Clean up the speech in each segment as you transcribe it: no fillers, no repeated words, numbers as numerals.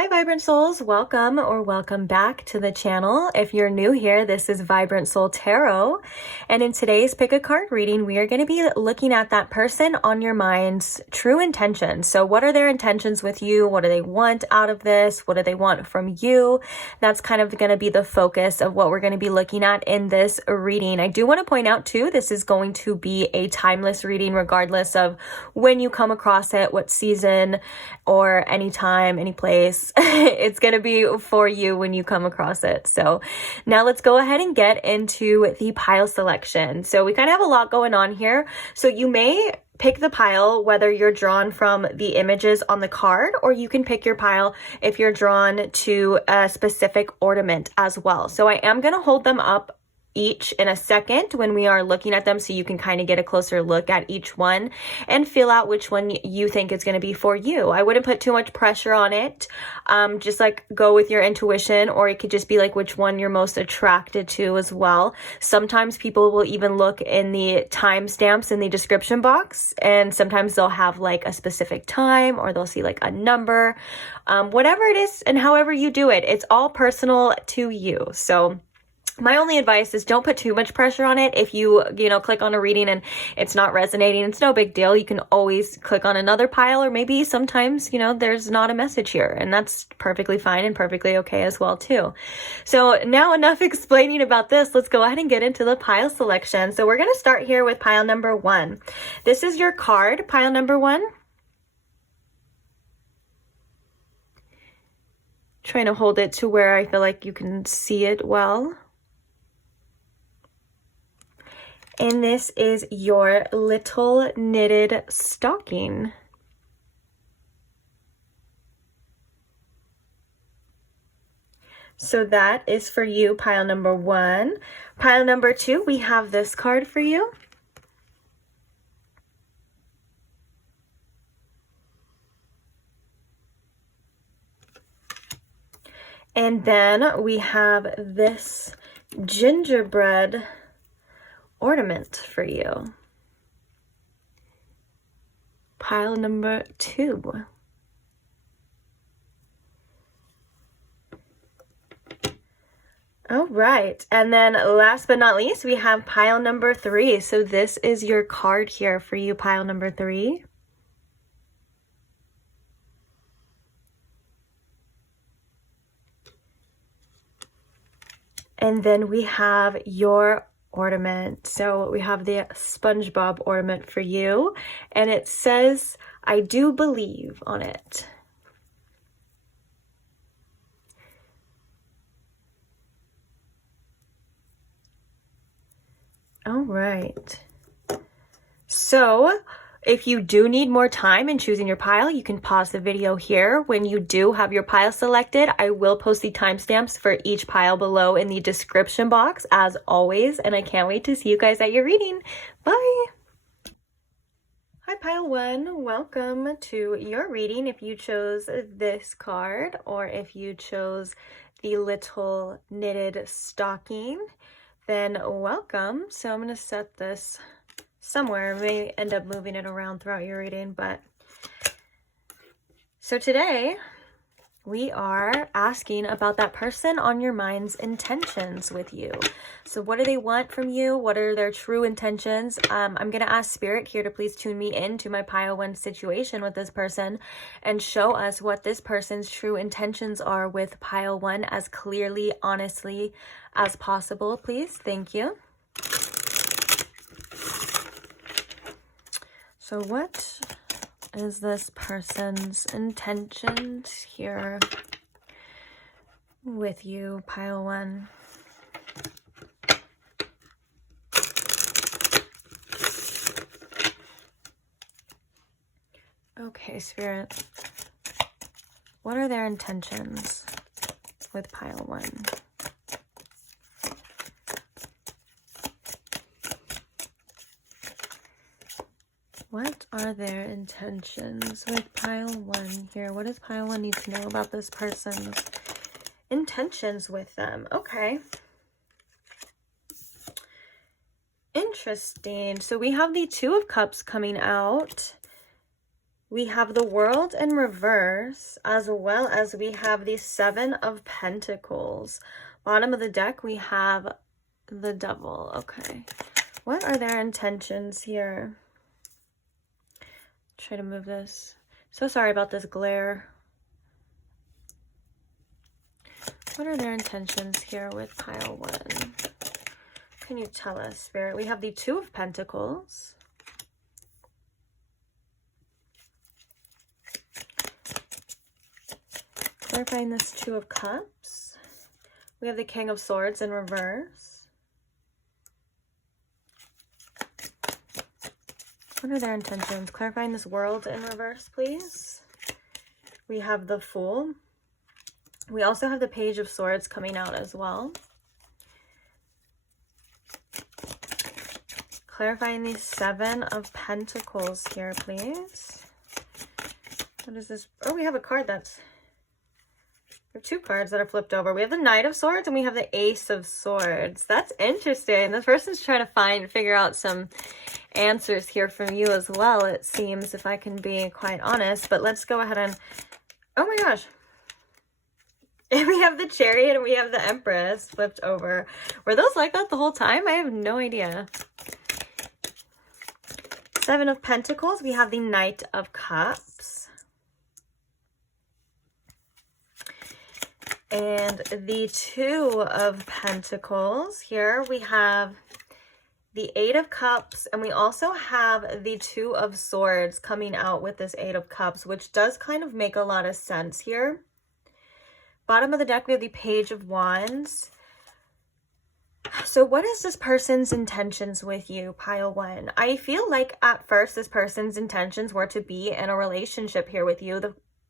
Hi Vibrant Souls, welcome or welcome back to the channel. If you're new here, this is Vibrant Soul Tarot, and in today's pick a card reading, we are going to be looking at that person on your mind's true intentions. So what are their intentions with you? What do they want out of this? What do they want from you? That's kind of going to be the focus of what we're going to be looking at in this reading. I do want to point out too, this is going to be a timeless reading regardless of when you come across it, what season or any time, any place. It's going to be for you when you come across it. So now let's go ahead and get into the pile selection. So we kind of have a lot going on here. So you may pick the pile whether you're drawn from the images on the card, or you can pick your pile if you're drawn to a specific ornament as well. So I am going to hold them up each in a second when we are looking at them, so you can kind of get a closer look at each one and feel out which one you think is going to be for you. I wouldn't put too much pressure on it. Just like go with your intuition, or it could just be like which one you're most attracted to as well. Sometimes people will even look in the timestamps in the description box, and sometimes they'll have like a specific time, or they'll see like a number, whatever it is and however you do it, it's all personal to you. So my only advice is don't put too much pressure on it. If you click on a reading and it's not resonating, it's no big deal. You can always click on another pile, or maybe sometimes, there's not a message here, and that's perfectly fine and perfectly okay as well too. So now enough explaining about this. Let's go ahead and get into the pile selection. So we're going to start here with pile number 1. This is your card, pile number 1. Trying to hold it to where I feel like you can see it well. And this is your little knitted stocking. So that is for you, pile number 1. Pile number 2, we have this card for you. And then we have this gingerbread ornament for you. Pile number 2. All right, and then last but not least, we have pile number 3. So this is your card here for you, pile number 3. And then we have your ornament. So we have the SpongeBob ornament for you, and it says, "I do believe" on it. All right. So if you do need more time in choosing your pile, you can pause the video here. When you do have your pile selected, I will post the timestamps for each pile below in the description box as always, and I can't wait to see you guys at your reading. Bye! Hi pile 1, welcome to your reading if you chose this card, or if you chose the little knitted stocking, then welcome. So I'm going to set this somewhere. I may end up moving it around throughout your reading, but so today we are asking about that person on your mind's intentions with you. So what do they want from you? What are their true intentions? I'm going to ask Spirit here to please tune me into my pile 1 situation with this person and show us what this person's true intentions are with pile 1 as clearly, honestly as possible, please. Thank you. So what is this person's intentions here with you, pile 1? Okay, Spirit. What are their intentions with pile 1? What are their intentions with pile 1 here? What does pile 1 need to know about this person's intentions with them? Okay. Interesting. So we have the 2 of Cups coming out. We have the World in reverse, as well as we have the Seven of Pentacles. Bottom of the deck, we have the Devil. Okay. What are their intentions here? Try to move this. So sorry about this glare. What are their intentions here with pile 1? Can you tell us, Spirit? We have the Two of Pentacles. Clarifying this Two of Cups. We have the King of Swords in reverse. What are their intentions? Clarifying this World in reverse, please. We have the Fool. We also have the Page of Swords coming out as well. Clarifying the Seven of Pentacles here, please. What is this? Oh, we have a card that's... We have 2 cards that are flipped over. We have the Knight of Swords and we have the Ace of Swords. That's interesting. This person's trying to figure out some answers here from you as well, it seems, if I can be quite honest. But let's go ahead and... Oh my gosh. And we have the Chariot and we have the Empress flipped over. Were those like that the whole time? I have no idea. Seven of Pentacles. We have the Knight of Cups. And the Two of Pentacles. Here we have the Eight of Cups. And we also have the Two of Swords coming out with this Eight of Cups, which does kind of make a lot of sense here. Bottom of the deck, we have the Page of Wands. So what is this person's intentions with you, pile 1? I feel like at first this person's intentions were to be in a relationship here with you.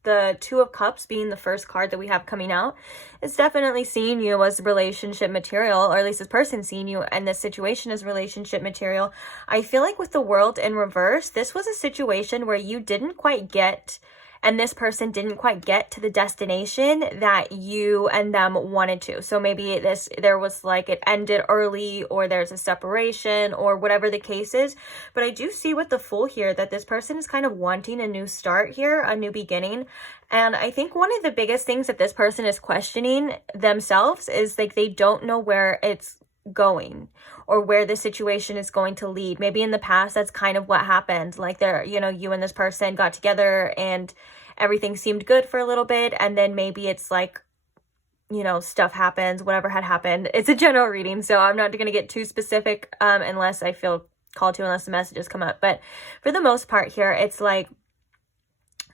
The Two of Cups being the first card that we have coming out is definitely seeing you as relationship material, or at least this person seeing you and this situation as relationship material. I feel like with the World in reverse, this was a situation where you didn't quite get... and this person didn't quite get to the destination that you and them wanted to. So maybe there was like it ended early, or there's a separation, or whatever the case is. But I do see with the Fool here that this person is kind of wanting a new start here, a new beginning. And I think one of the biggest things that this person is questioning themselves is like they don't know where it's going or where the situation is going to lead. Maybe in the past that's kind of what happened, like there, you know, you and this person got together and everything seemed good for a little bit, and then maybe it's like, you know, stuff happens, whatever had happened. It's a general reading, so I'm not going to get too specific unless I feel called to, unless the messages come up. But for the most part here, it's like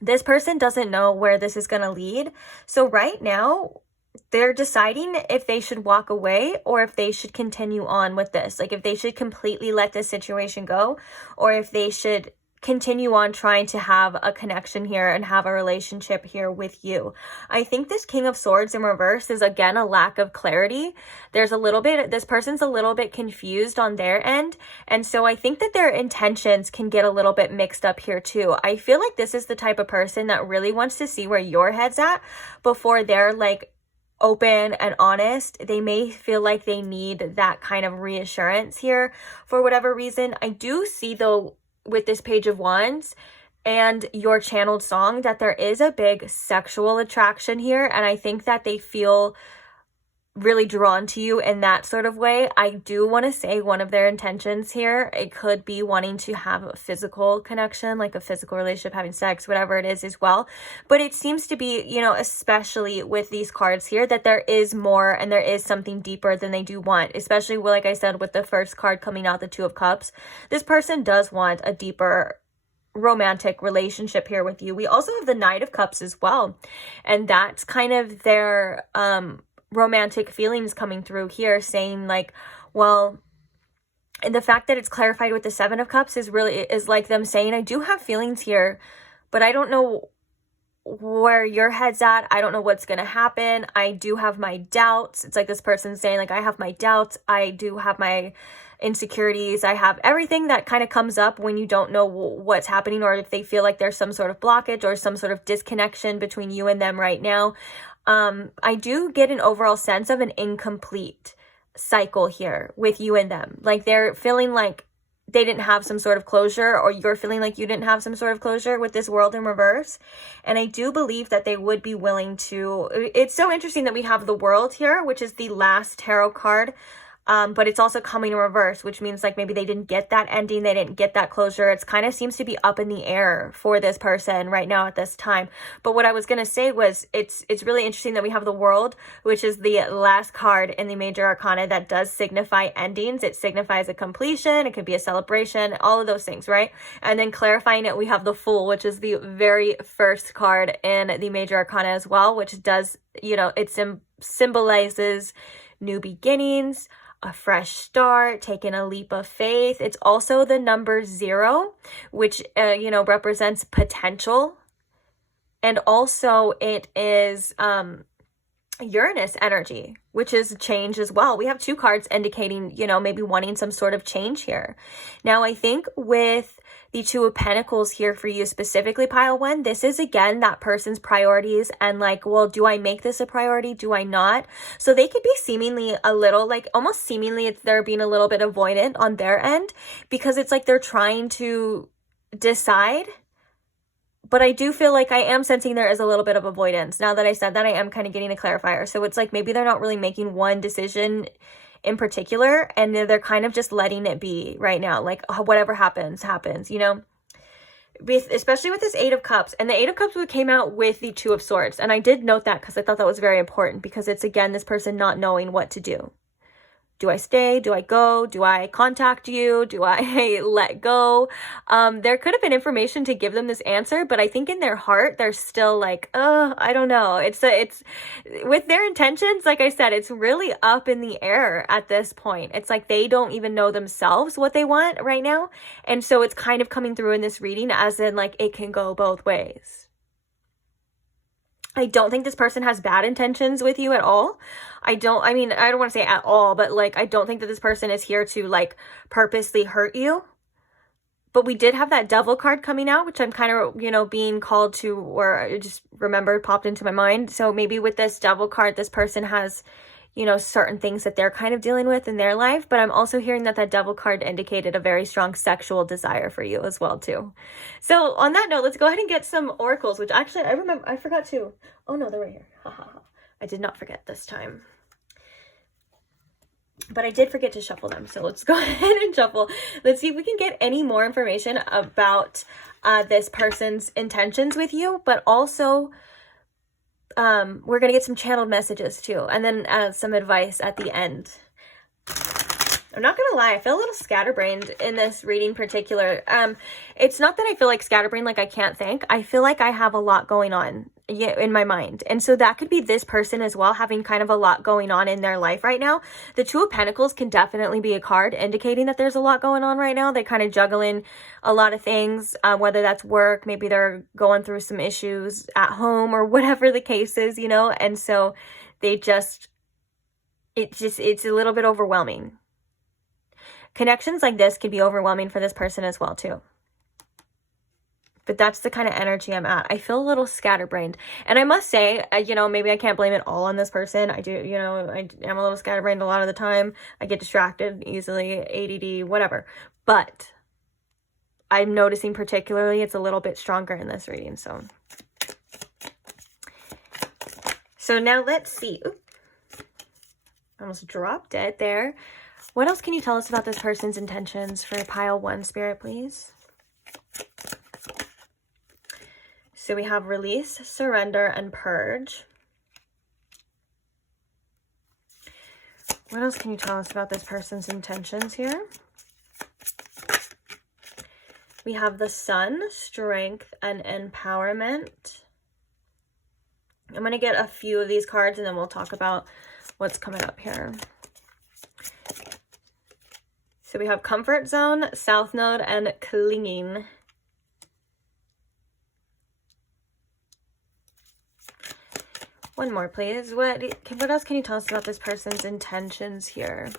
this person doesn't know where this is going to lead. So right now they're deciding if they should walk away or if they should continue on with this. Like if they should completely let this situation go, or if they should continue on trying to have a connection here and have a relationship here with you. I think this King of Swords in reverse is again a lack of clarity. There's a little bit, this person's a little bit confused on their end. And so I think that their intentions can get a little bit mixed up here too. I feel like this is the type of person that really wants to see where your head's at before they're like open and honest. They may feel like they need that kind of reassurance here for whatever reason. I do see though with this Page of Wands and your channeled song that there is a big sexual attraction here, and I think that they feel really drawn to you in that sort of way. I do want to say one of their intentions here, it could be wanting to have a physical connection, like a physical relationship, having sex, whatever it is as well. But it seems to be, you know, especially with these cards here, that there is more and there is something deeper than they do want, especially like I said with the first card coming out, the Two of Cups. This person does want a deeper romantic relationship here with you. We also have the Knight of Cups as well, and that's kind of their romantic feelings coming through here, saying like, well, and the fact that it's clarified with the Seven of Cups is like them saying, I do have feelings here, but I don't know where your head's at. I don't know what's going to happen. I do have my doubts. It's like this person saying like, I have my doubts. I do have my insecurities. I have everything that kind of comes up when you don't know what's happening, or if they feel like there's some sort of blockage or some sort of disconnection between you and them right now. I do get an overall sense of an incomplete cycle here with you and them. Like they're feeling like they didn't have some sort of closure, or you're feeling like you didn't have some sort of closure with this World in reverse. And I do believe that they would be willing to. It's so interesting that we have the World here, which is the last tarot card. But it's also coming in reverse, which means like maybe they didn't get that ending, they didn't get that closure. It's kind of seems to be up in the air for this person right now at this time. But what I was going to say was it's really interesting that we have the World, which is the last card in the major arcana that does signify endings. It signifies a completion, it could be a celebration, all of those things, right? And then clarifying it, we have the Fool, which is the very first card in the major arcana as well, which does, you know, it symbolizes new beginnings, a fresh start, taking a leap of faith. It's also the number 0, which, you know, represents potential. And also it is Uranus energy, which is change as well. We have 2 cards indicating, you know, maybe wanting some sort of change here. Now, I think with the 2 of Pentacles here for you specifically, pile 1, this is again that person's priorities and like, well, do I make this a priority? Do I not? So they could be seemingly a little like, almost seemingly they're being a little bit avoidant on their end, because it's like they're trying to decide. But I do feel like I am sensing there is a little bit of avoidance. Now that I said that, I am kind of getting a clarifier. So it's like maybe they're not really making one decision in particular, and they're kind of just letting it be right now. Like whatever happens, happens, you know? Especially with this 8 of Cups. And the 8 of Cups came out with the 2 of Swords. And I did note that because I thought that was very important, because it's, again, this person not knowing what to do. Do I stay? Do I go? Do I contact you? Do I let go? There could have been information to give them this answer, but I think in their heart, they're still like, oh, I don't know. It's with their intentions, like I said, it's really up in the air at this point. It's like they don't even know themselves what they want right now. And so it's kind of coming through in this reading as in like, it can go both ways. I don't think this person has bad intentions with you at all. I don't want to say at all, but like, I don't think that this person is here to like purposely hurt you. But we did have that Devil card coming out, which I'm kind of, you know, being called to, or I just remembered, popped into my mind. So maybe with this Devil card, this person has, you know, certain things that they're kind of dealing with in their life. But I'm also hearing that that Devil card indicated a very strong sexual desire for you as well, too. So on that note, let's go ahead and get some oracles, which actually I forgot to. Oh, no, they're right here. Ha, ha, ha. I did not forget this time. But I did forget to shuffle them. So let's go ahead and shuffle. Let's see if we can get any more information about this person's intentions with you, but also we're going to get some channeled messages too, and then some advice at the end. I'm not going to lie, I feel a little scatterbrained in this reading particular. It's not that I feel like scatterbrained, like I can't think. I feel like I have a lot going on in my mind. And so that could be this person as well, having kind of a lot going on in their life right now. The 2 of Pentacles can definitely be a card indicating that there's a lot going on right now. They kind of juggling a lot of things, whether that's work, maybe they're going through some issues at home or whatever the case is, you know? And so it's a little bit overwhelming. Connections like this can be overwhelming for this person as well, too. But that's the kind of energy I'm at. I feel a little scatterbrained. And I must say, you know, maybe I can't blame it all on this person. I do, you know, I am a little scatterbrained a lot of the time. I get distracted easily, ADD, whatever. But I'm noticing particularly it's a little bit stronger in this reading. So now let's see. Oop. I almost dropped it there. What else can you tell us about this person's intentions for pile 1, Spirit, please? So we have release, surrender, and purge. What else can you tell us about this person's intentions here? We have the Sun, strength, and empowerment. I'm going to get a few of these cards and then we'll talk about what's coming up here. So we have comfort zone, south node, and clinging. One more, please. What else can you tell us about this person's intentions here?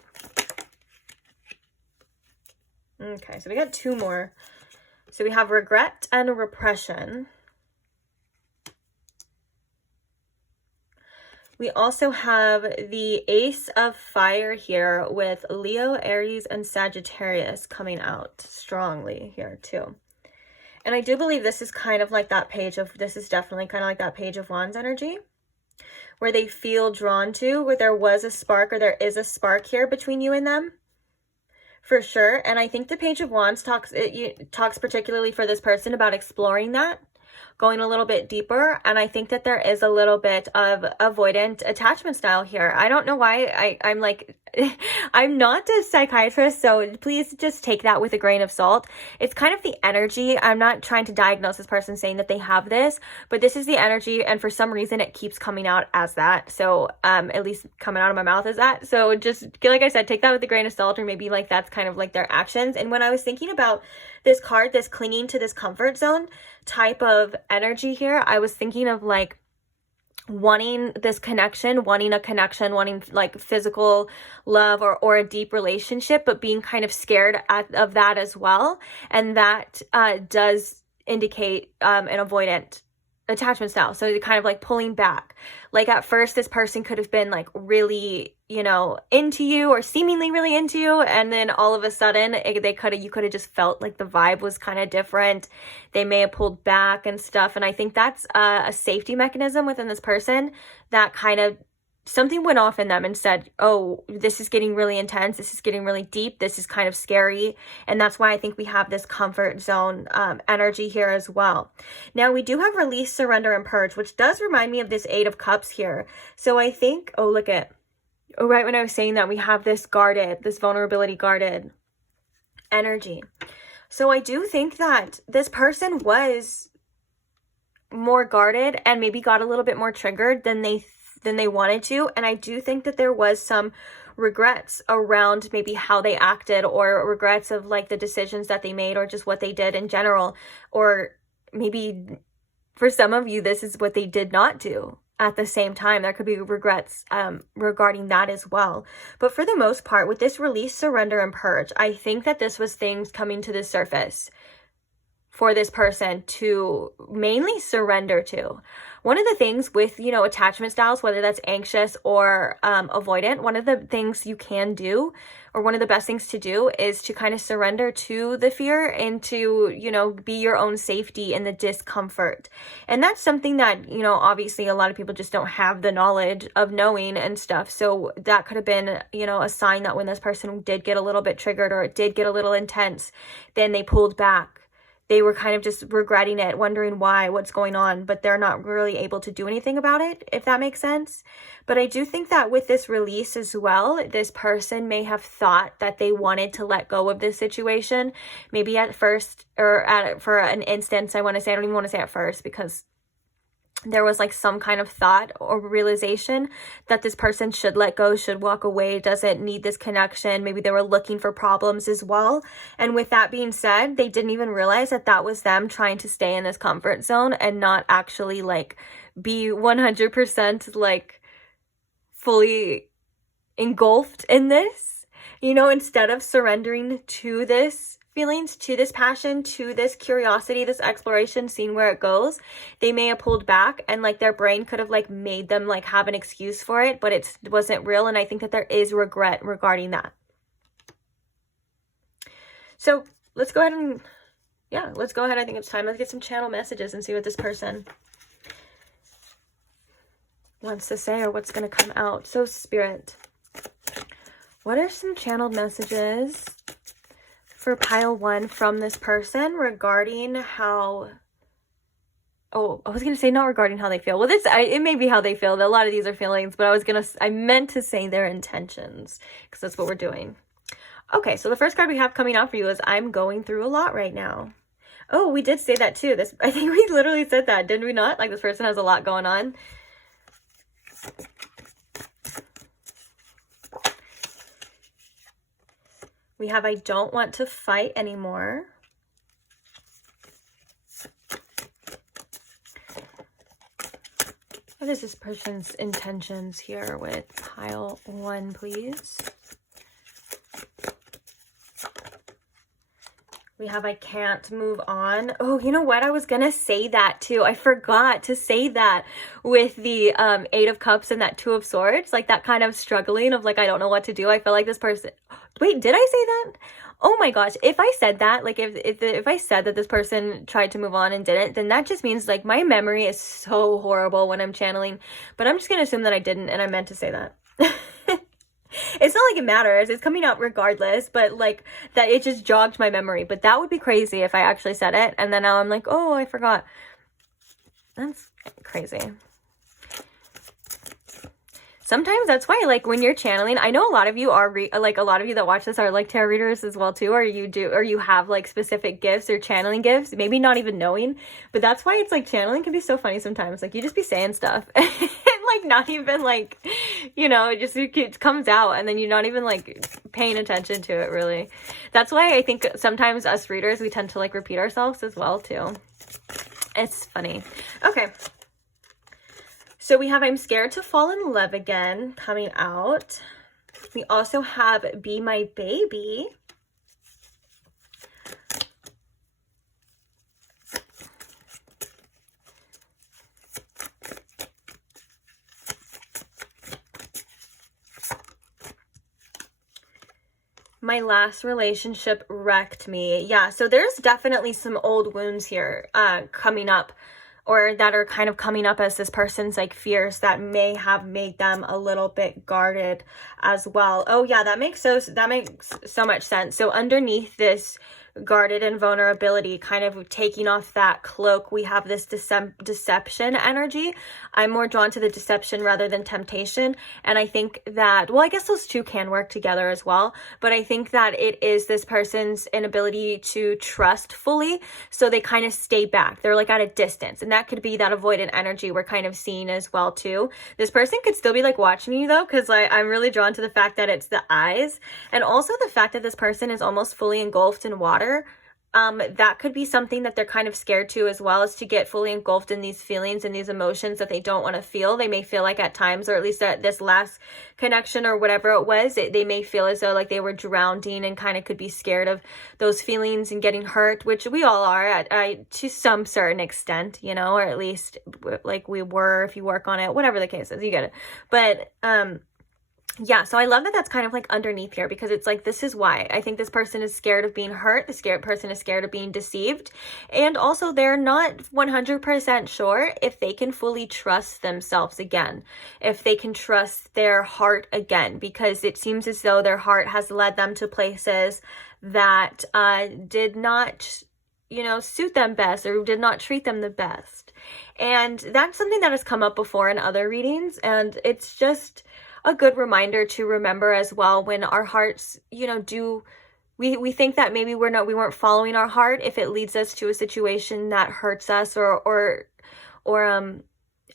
Okay, so we got 2 more. So we have regret and repression. We also have the Ace of Fire here with Leo, Aries, and Sagittarius coming out strongly here too. And I do believe this is kind of like that page of, this is definitely kind of like that Page of Wands energy, where they feel drawn to, where there was a spark, or there is a spark here between you and them. For sure. And I think the Page of Wands talks particularly for this person about exploring that, going a little bit deeper. And I think that there is a little bit of avoidant attachment style here. I don't know why I'm like, I'm not a psychiatrist, so please just take that with a grain of salt. It's kind of the energy. I'm not trying to diagnose this person saying that they have this, but this is the energy, and for some reason it keeps coming out as that. So at least coming out of my mouth as that. So just, like I said, take that with a grain of salt, or maybe like that's kind of like their actions. And when I was thinking about this card, this clinging to this comfort zone type of energy here, I was thinking of like wanting this connection, wanting a connection, wanting like physical love or a deep relationship, but being kind of scared of that as well. And that does indicate an avoidant attachment style. So kind of like pulling back. Like at first this person could have been like really, you know, into you, or seemingly really into you, and then all of a sudden you could have just felt like the vibe was kind of different. They may have pulled back and stuff, and I think that's a safety mechanism within this person, that kind of something went off in them and said, oh, this is getting really intense, this is getting really deep, this is kind of scary. And that's why I think we have this comfort zone energy here as well. Now we do have release, surrender, and purge, which does remind me of this Eight of Cups here. So I think, oh, look at, oh, right when I was saying that, we have this guarded, this vulnerability guarded energy. So I do think that this person was more guarded and maybe got a little bit more triggered than they wanted to. And I do think that there was some regrets around maybe how they acted, or regrets of like the decisions that they made, or just what they did in general. Or maybe for some of you, this is what they did not do at the same time. There could be regrets regarding that as well. But for the most part, with this release, surrender, and purge, I think that this was things coming to the surface for this person to mainly surrender to. One of the things with, you know, attachment styles, whether that's anxious or avoidant, one of the things you can do, or one of the best things to do, is to kind of surrender to the fear and to, you know, be your own safety in the discomfort. And that's something that, you know, obviously a lot of people just don't have the knowledge of knowing and stuff. So that could have been, you know, a sign that when this person did get a little bit triggered, or it did get a little intense, then they pulled back. They were kind of just regretting it, wondering why, what's going on, but they're not really able to do anything about it, if that makes sense. But I do think that with this release as well, this person may have thought that they wanted to let go of this situation. Maybe at first, or for an instance, I don't even want to say at first, because there was like some kind of thought or realization that this person should let go, should walk away, doesn't need this connection. Maybe they were looking for problems as well. And with that being said, they didn't even realize that that was them trying to stay in this comfort zone and not actually like be 100% like fully engulfed in this, you know, instead of surrendering to this feelings, to this passion, to this curiosity, this exploration, seeing where it goes. They may have pulled back, and like their brain could have like made them like have an excuse for it, but it wasn't real. And I think that there is regret regarding that. So let's go ahead and, yeah, let's go ahead. I think it's time. Let's get some channel messages and see what this person wants to say, or what's going to come out. So Spirit, what are some channeled messages for pile 1 from this person regarding how, oh, I was going to say not regarding how they feel. Well, it may be how they feel. A lot of these are feelings, but I meant to say their intentions, because that's what we're doing. Okay, so the first card we have coming out for you is I'm going through a lot right now. Oh, we did say that too. I think we literally said that, didn't we not? Like this person has a lot going on. We have I don't want to fight anymore. What is this person's intentions here with pile 1, please? We have I can't move on. Oh, you know what? I was gonna say that too. I forgot to say that with the Eight of Cups and that Two of Swords. Like that kind of struggling of like, I don't know what to do. I feel like this person... Wait, did I say that? Oh my gosh. If I said that, like if I said that this person tried to move on and didn't, then that just means like my memory is so horrible when I'm channeling. But I'm just gonna assume that I didn't and I meant to say that. It's not like it matters. It's coming out regardless, but like that it just jogged my memory. But that would be crazy if I actually said it. And then now I'm like, oh, I forgot. That's crazy. Sometimes that's why, like, when you're channeling, I know a lot of you are, like, a lot of you that watch this are, like, tarot readers as well, too, or you have, like, specific gifts or channeling gifts, maybe not even knowing, but that's why it's, like, channeling can be so funny sometimes, like, you just be saying stuff, and, like, not even, like, you know, it comes out, and then you're not even, like, paying attention to it, really. That's why I think sometimes us readers, we tend to, like, repeat ourselves as well, too. It's funny. Okay. So we have I'm scared to fall in love again coming out. We also have Be My Baby. My last relationship wrecked me. Yeah, so there's definitely some old wounds here coming up, or that are kind of coming up as this person's like fears that may have made them a little bit guarded as well. Oh yeah, that makes so much sense. So underneath this guarded and vulnerability, kind of taking off that cloak, we have this deception energy. I'm more drawn to the deception rather than temptation. And I think that, well, I guess those two can work together as well. But I think that it is this person's inability to trust fully. So they kind of stay back. They're like at a distance. And that could be that avoidant energy we're kind of seeing as well too. This person could still be like watching you though, because I'm really drawn to the fact that it's the eyes. And also the fact that this person is almost fully engulfed in water. That could be something that they're kind of scared to as well, as to get fully engulfed in these feelings and these emotions that they don't want to feel. They may feel like at times, or at least at this last connection or whatever it was, they may feel as though like they were drowning and kind of could be scared of those feelings and getting hurt, which we all are to some certain extent, you know, or at least like we were, if you work on it, whatever the case is, you get it. But, yeah, so I love that that's kind of like underneath here, because it's like, this is why I think this person is scared of being hurt. The person is scared of being deceived. And also they're not 100% sure if they can fully trust themselves again, if they can trust their heart again, because it seems as though their heart has led them to places that did not, you know, suit them best, or did not treat them the best. And that's something that has come up before in other readings. And it's just a good reminder to remember as well, when our hearts, you know, we think that maybe we weren't following our heart, if it leads us to a situation that hurts us or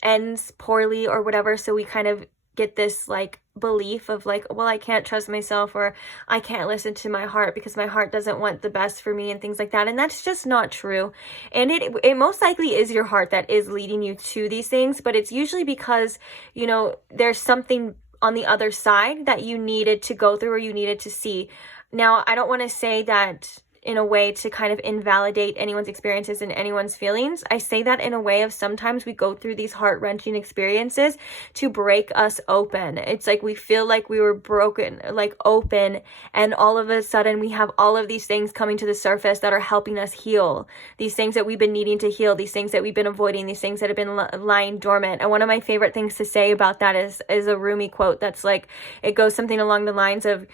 ends poorly or whatever. So we kind of get this like belief of like, well, I can't trust myself, or I can't listen to my heart because my heart doesn't want the best for me, and things like that. And that's just not true. And it most likely is your heart that is leading you to these things, but it's usually because, you know, there's something on the other side that you needed to go through, or you needed to see. Now, I don't want to say that in a way to kind of invalidate anyone's experiences and anyone's feelings. I say that in a way of sometimes we go through these heart-wrenching experiences to break us open. It's like we feel like we were broken, like open, and all of a sudden we have all of these things coming to the surface that are helping us heal. These things that we've been needing to heal, these things that we've been avoiding, these things that have been lying dormant. And one of my favorite things to say about that is a Rumi quote that's like, it goes something along the lines of,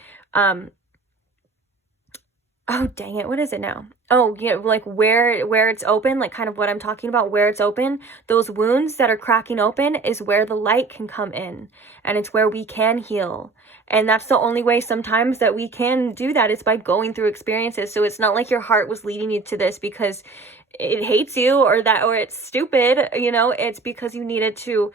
oh, dang it. What is it now? Oh, yeah, like where it's open, like kind of what I'm talking about, where it's open, those wounds that are cracking open is where the light can come in, and it's where we can heal. And that's the only way sometimes that we can do that, is by going through experiences. So it's not like your heart was leading you to this because it hates you, or it's stupid, you know, it's because you needed to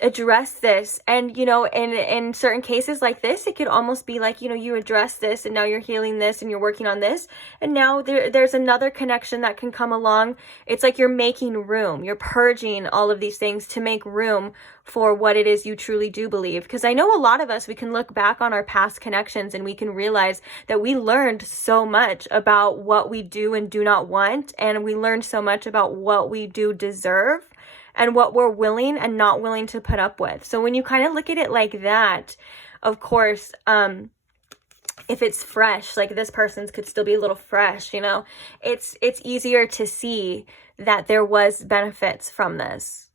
address this. And, you know, in certain cases like this, it could almost be like, you know, you address this and now you're healing this and you're working on this. And now there's another connection that can come along. It's like you're making room. You're purging all of these things to make room for what it is you truly do believe. Because I know a lot of us, we can look back on our past connections and we can realize that we learned so much about what we do and do not want. And we learned so much about what we do deserve and what we're willing and not willing to put up with. So when you kind of look at it like that, of course, if it's fresh, like this person's could still be a little fresh, you know, it's easier to see that there was benefits from this.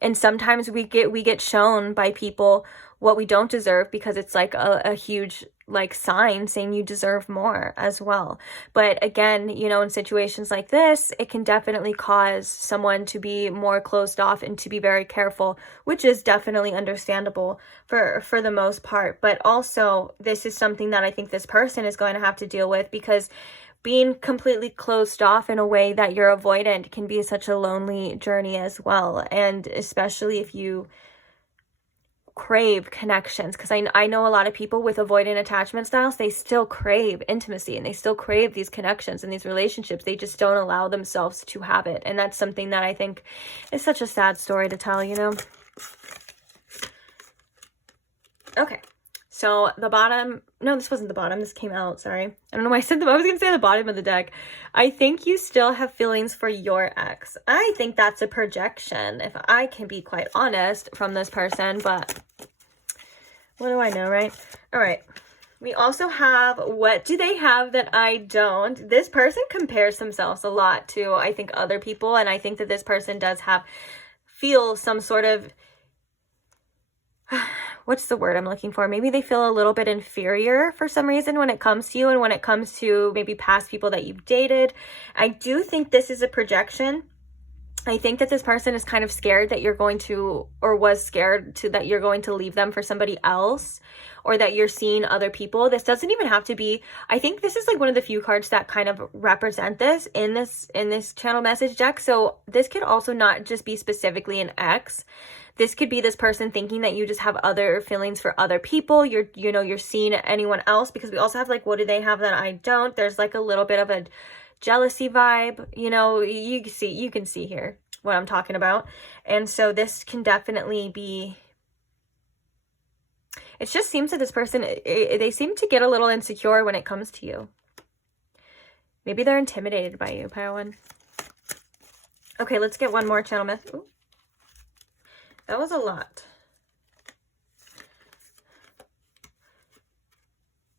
And sometimes we get shown by people what we don't deserve because it's like a huge like sign saying you deserve more as well. But again, you know, in situations like this, it can definitely cause someone to be more closed off and to be very careful, which is definitely understandable for the most part. But also, this is something that I think this person is going to have to deal with, because being completely closed off in a way that you're avoidant can be such a lonely journey as well. And especially if you crave connections, because I know a lot of people with avoidant attachment styles, they still crave intimacy and they still crave these connections and these relationships. They just don't allow themselves to have it. And that's something that I think is such a sad story to tell, you know? Okay. So the bottom, no, this wasn't the bottom. This came out, sorry. I don't know why I said I was going to say the bottom of the deck. I think you still have feelings for your ex. I think that's a projection, if I can be quite honest, from this person, but what do I know, right? All right. We also have, what do they have that I don't? This person compares themselves a lot to, I think, other people. And I think that this person does feel some sort of, what's the word I'm looking for? Maybe they feel a little bit inferior for some reason when it comes to you and when it comes to maybe past people that you've dated. I do think this is a projection. I think that this person is kind of scared that you're going to, or was scared to, that you're going to leave them for somebody else, or that you're seeing other people. This doesn't even have to be, I think this is like one of the few cards that kind of represent this in this channel message deck. So this could also not just be specifically an ex. This could be this person thinking that you just have other feelings for other people. You're seeing anyone else, because we also have like, what do they have that I don't? There's like a little bit of a jealousy vibe, you know, you can see here what I'm talking about. And so this can definitely be, it just seems that this person, they seem to get a little insecure when it comes to you. Maybe they're intimidated by you, Pile One. Okay, let's get one more channel message. Ooh. That was a lot.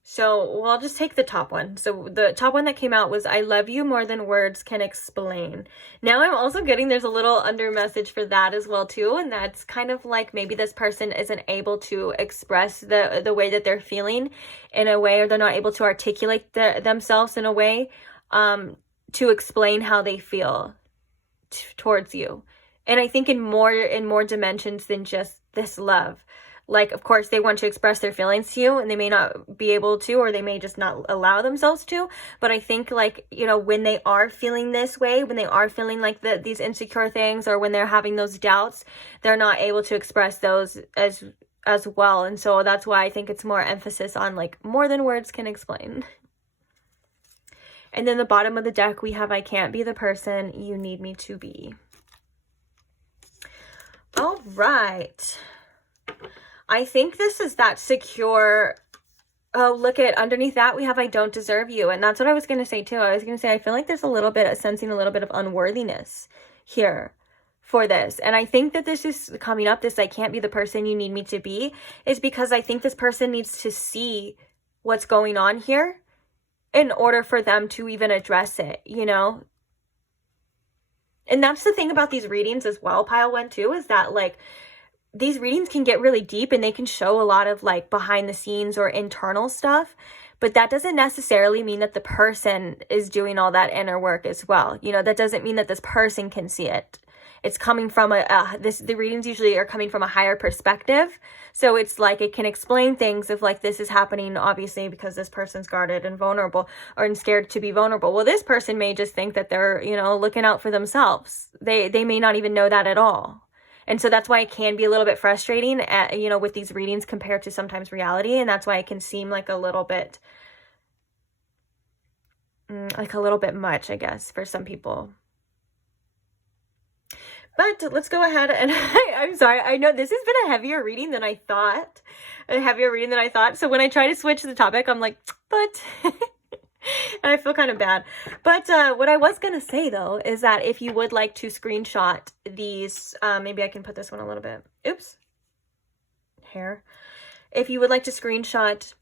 So, well, I'll just take the top one. So the top one that came out was, I love you more than words can explain. Now I'm also getting, there's a little under message for that as well too. And that's kind of like, maybe this person isn't able to express the way that they're feeling in a way, or they're not able to articulate themselves in a way to explain how they feel towards you. And I think in more dimensions than just this love. Like, of course, they want to express their feelings to you, and they may not be able to, or they may just not allow themselves to. But I think, like, you know, when they are feeling this way, when they are feeling like these insecure things, or when they're having those doubts, they're not able to express those as well. And so that's why I think it's more emphasis on, like, more than words can explain. And then the bottom of the deck, we have, I can't be the person you need me to be. All right. I think this is that secure. Oh, look at underneath that we have, I don't deserve you. And that's what I was going to say too. I was going to say, I feel like there's a little bit of sensing a little bit of unworthiness here for this. And I think that this is coming up, this I can't be the person you need me to be, is because I think this person needs to see what's going on here in order for them to even address it, you know? And that's the thing about these readings as well, Pile One too, is that like, these readings can get really deep and they can show a lot of like behind the scenes or internal stuff, but that doesn't necessarily mean that the person is doing all that inner work as well. You know, that doesn't mean that this person can see it. It's coming from the readings usually are coming from a higher perspective. So it's like, it can explain things if like this is happening, obviously, because this person's guarded and vulnerable or scared to be vulnerable. Well, this person may just think that they're, you know, looking out for themselves. They may not even know that at all. And so that's why it can be a little bit frustrating, you know, with these readings compared to sometimes reality. And that's why it can seem like a little bit much, I guess, for some people. But let's go ahead and I'm sorry. I know this has been a heavier reading than I thought. So when I try to switch the topic, I'm like, but and I feel kind of bad. But what I was going to say, though, is that if you would like to screenshot these, maybe I can put this one a little bit. Oops. Hair. If you would like to screenshot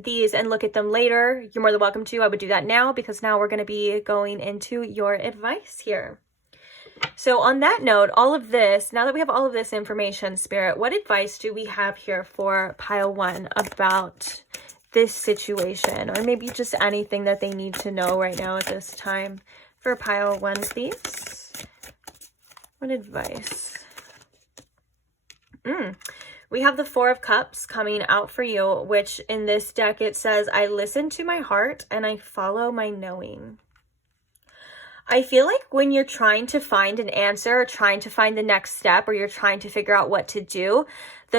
these and look at them later, you're more than welcome to. I would do that now, because now we're going to be going into your advice here. So on that note, all of this, now that we have all of this information, Spirit, what advice do we have here for pile 1 about this situation, or maybe just anything that they need to know right now at this time for pile 1, please? What advice? We have the 4 of Cups coming out for you, which in this deck it says, I listen to my heart and I follow my knowing. I feel like when you're trying to find an answer, or trying to find the next step, or you're trying to figure out what to do,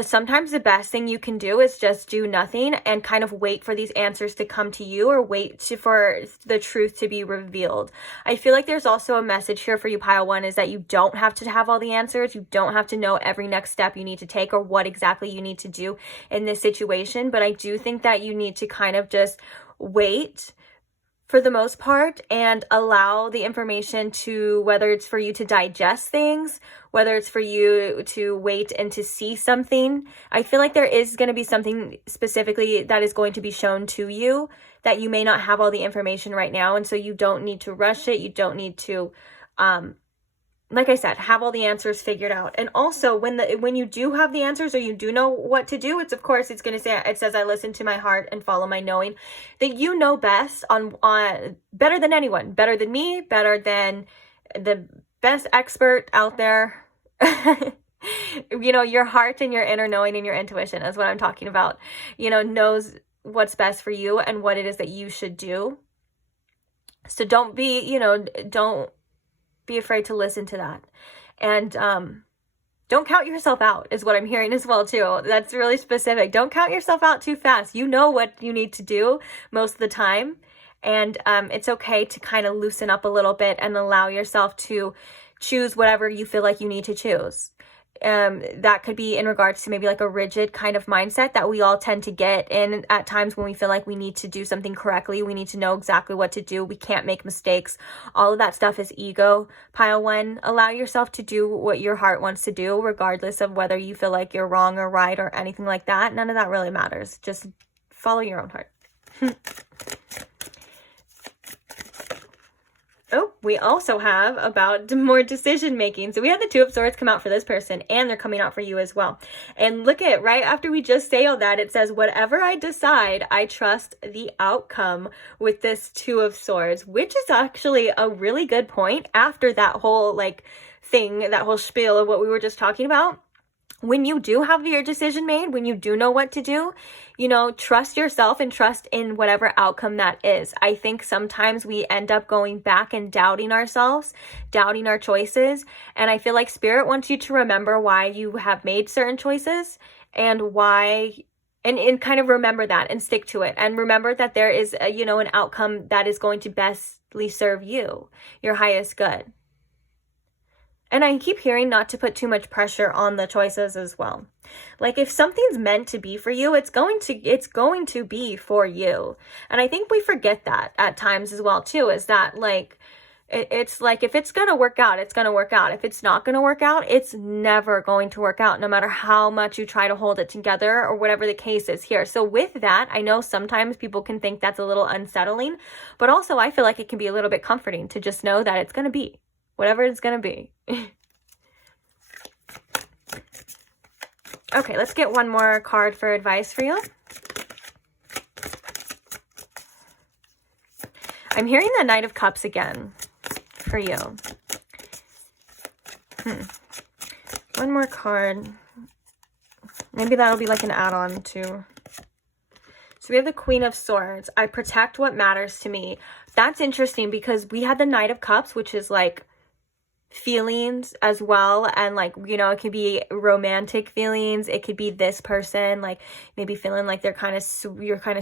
sometimes the best thing you can do is just do nothing and kind of wait for these answers to come to you, or wait for the truth to be revealed. I feel like there's also a message here for you, pile 1, is that you don't have to have all the answers. You don't have to know every next step you need to take or what exactly you need to do in this situation. But I do think that you need to kind of just wait for the most part and allow the information to, whether it's for you to digest things, whether it's for you to wait and to see something. I feel like there is going to be something specifically that is going to be shown to you that you may not have all the information right now. And so you don't need to rush it. You don't need to, like I said, have all the answers figured out. And also when you do have the answers, or you do know what to do, it's going to say, it says, I listen to my heart and follow my knowing, that you know best on better than anyone, better than me, better than the best expert out there. You know, your heart and your inner knowing and your intuition is what I'm talking about, you know, knows what's best for you and what it is that you should do. So don't be afraid to listen to that. And don't count yourself out is what I'm hearing as well too. That's really specific. Don't count yourself out too fast. You know what you need to do most of the time. And it's okay to kind of loosen up a little bit and allow yourself to choose whatever you feel like you need to choose. That could be in regards to maybe like a rigid kind of mindset that we all tend to get in at times when we feel like we need to do something correctly. We need to know exactly what to do. We can't make mistakes. All of that stuff is ego. Pile 1, allow yourself to do what your heart wants to do, regardless of whether you feel like you're wrong or right or anything like that. None of that really matters. Just follow your own heart. Oh, we also have about more decision making. So we had the 2 of Swords come out for this person, and they're coming out for you as well. And look at, right after we just say all that, it says, whatever I decide, I trust the outcome, with this 2 of Swords, which is actually a really good point after that whole that whole spiel of what we were just talking about. When you do have your decision made, when you do know what to do, you know, trust yourself and trust in whatever outcome that is. I think sometimes we end up going back and doubting ourselves, doubting our choices. And I feel like Spirit wants you to remember why you have made certain choices and why, and kind of remember that and stick to it. And remember that there is, an outcome that is going to bestly serve you, your highest good. And I keep hearing not to put too much pressure on the choices as well. Like, if something's meant to be for you, it's going to be for you. And I think we forget that at times as well too, is that it's like, if it's going to work out, it's going to work out. If it's not going to work out, it's never going to work out, no matter how much you try to hold it together or whatever the case is here. So with that, I know sometimes people can think that's a little unsettling, but also I feel like it can be a little bit comforting to just know that it's going to be whatever it's going to be. Okay, let's get one more card for advice for you. I'm hearing the Knight of Cups again for you. One more card. Maybe that'll be like an add-on too. So we have the Queen of Swords. I protect what matters to me. That's interesting because we had the Knight of Cups, which is like feelings as well, and like, you know, it could be romantic feelings, it could be this person like maybe feeling like you're kind of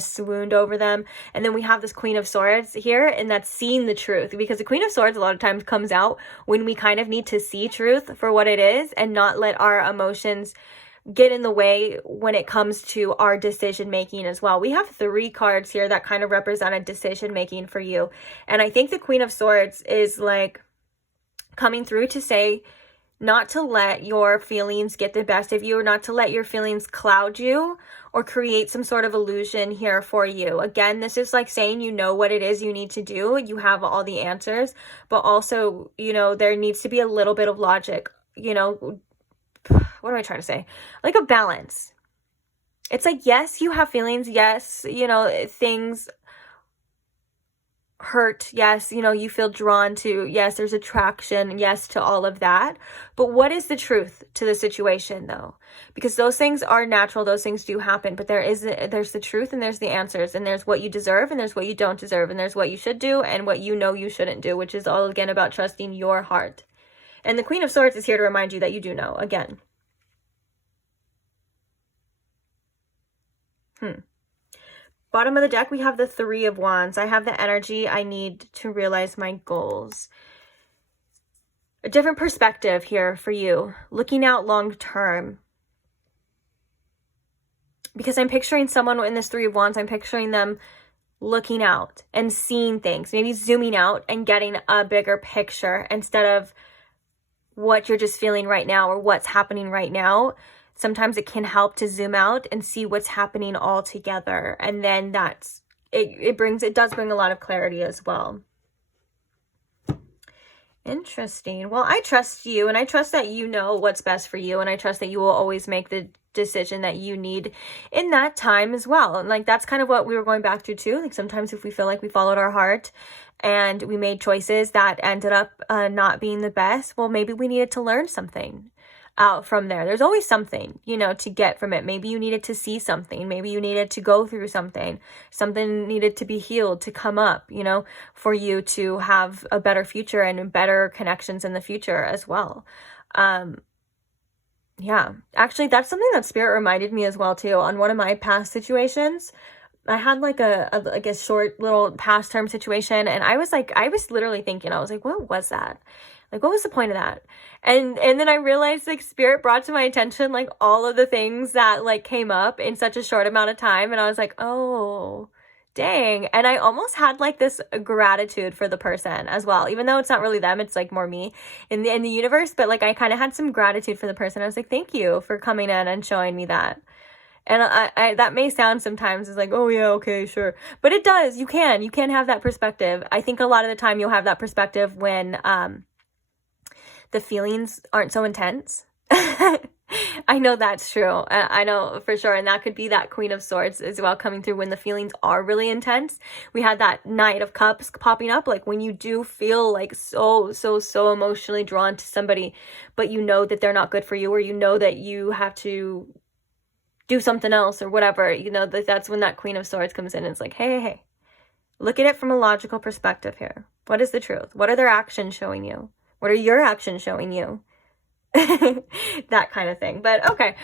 swooned over them. And then we have this Queen of Swords here, and that's seeing the truth, because the Queen of Swords a lot of times comes out when we kind of need to see truth for what it is and not let our emotions get in the way when it comes to our decision making as well. We have 3 cards here that kind of represent a decision making for you, and I think the Queen of Swords is like coming through to say not to let your feelings get the best of you, or not to let your feelings cloud you or create some sort of illusion here for you. Again, this is like saying you know what it is you need to do, you have all the answers, but also, you know, there needs to be a little bit of logic, you know, what am I trying to say? Like a balance. It's like, yes, you have feelings, yes, you know, things hurt, yes, you know, you feel drawn to, yes, there's attraction, yes, to all of that, but what is the truth to the situation though? Because those things are natural, those things do happen, but there's the truth, and there's the answers, and there's what you deserve, and there's what you don't deserve, and there's what you should do and what you know you shouldn't do, which is all again about trusting your heart. And the Queen of Swords is here to remind you that you do know, again. Bottom of the deck, we have the 3 of Wands. I have the energy I need to realize my goals. A different perspective here for you, looking out long term. Because I'm picturing someone in this 3 of Wands, I'm picturing them looking out and seeing things, maybe zooming out and getting a bigger picture instead of what you're just feeling right now or what's happening right now. Sometimes it can help to zoom out and see what's happening all together. And then it does bring a lot of clarity as well. Interesting. Well, I trust you, and I trust that you know what's best for you, and I trust that you will always make the decision that you need in that time as well. And like, that's kind of what we were going back to too. Like sometimes if we feel like we followed our heart and we made choices that ended up not being the best, well, maybe we needed to learn something out from there. There's always something, you know, to get from it. Maybe you needed to see something, maybe you needed to go through something needed to be healed, to come up, you know, for you to have a better future and better connections in the future as well. Yeah, actually that's something that Spirit reminded me as well too. On one of my past situations, I had like a short little past term situation, and I was literally thinking, I was like, what was that? Like, what was the point of that? And then I realized, like, Spirit brought to my attention, like, all of the things that, like, came up in such a short amount of time. And I was like, oh, dang. And I almost had, like, this gratitude for the person as well. Even though it's not really them, it's, like, more me in the universe. But, like, I kind of had some gratitude for the person. I was like, thank you for coming in and showing me that. And I that may sound sometimes as like, oh yeah, okay, sure. But it does. You can have that perspective. I think a lot of the time you'll have that perspective when, the feelings aren't so intense. I know that's true. I know for sure. And that could be that Queen of Swords as well coming through when the feelings are really intense. We had that Knight of Cups popping up, like when you do feel like so emotionally drawn to somebody, but you know that they're not good for you, or you know that you have to do something else or whatever, you know, that's when that Queen of Swords comes in and it's like, hey, look at it from a logical perspective here. What is the truth? What are their actions showing you? What are your actions showing you? That kind of thing. But okay,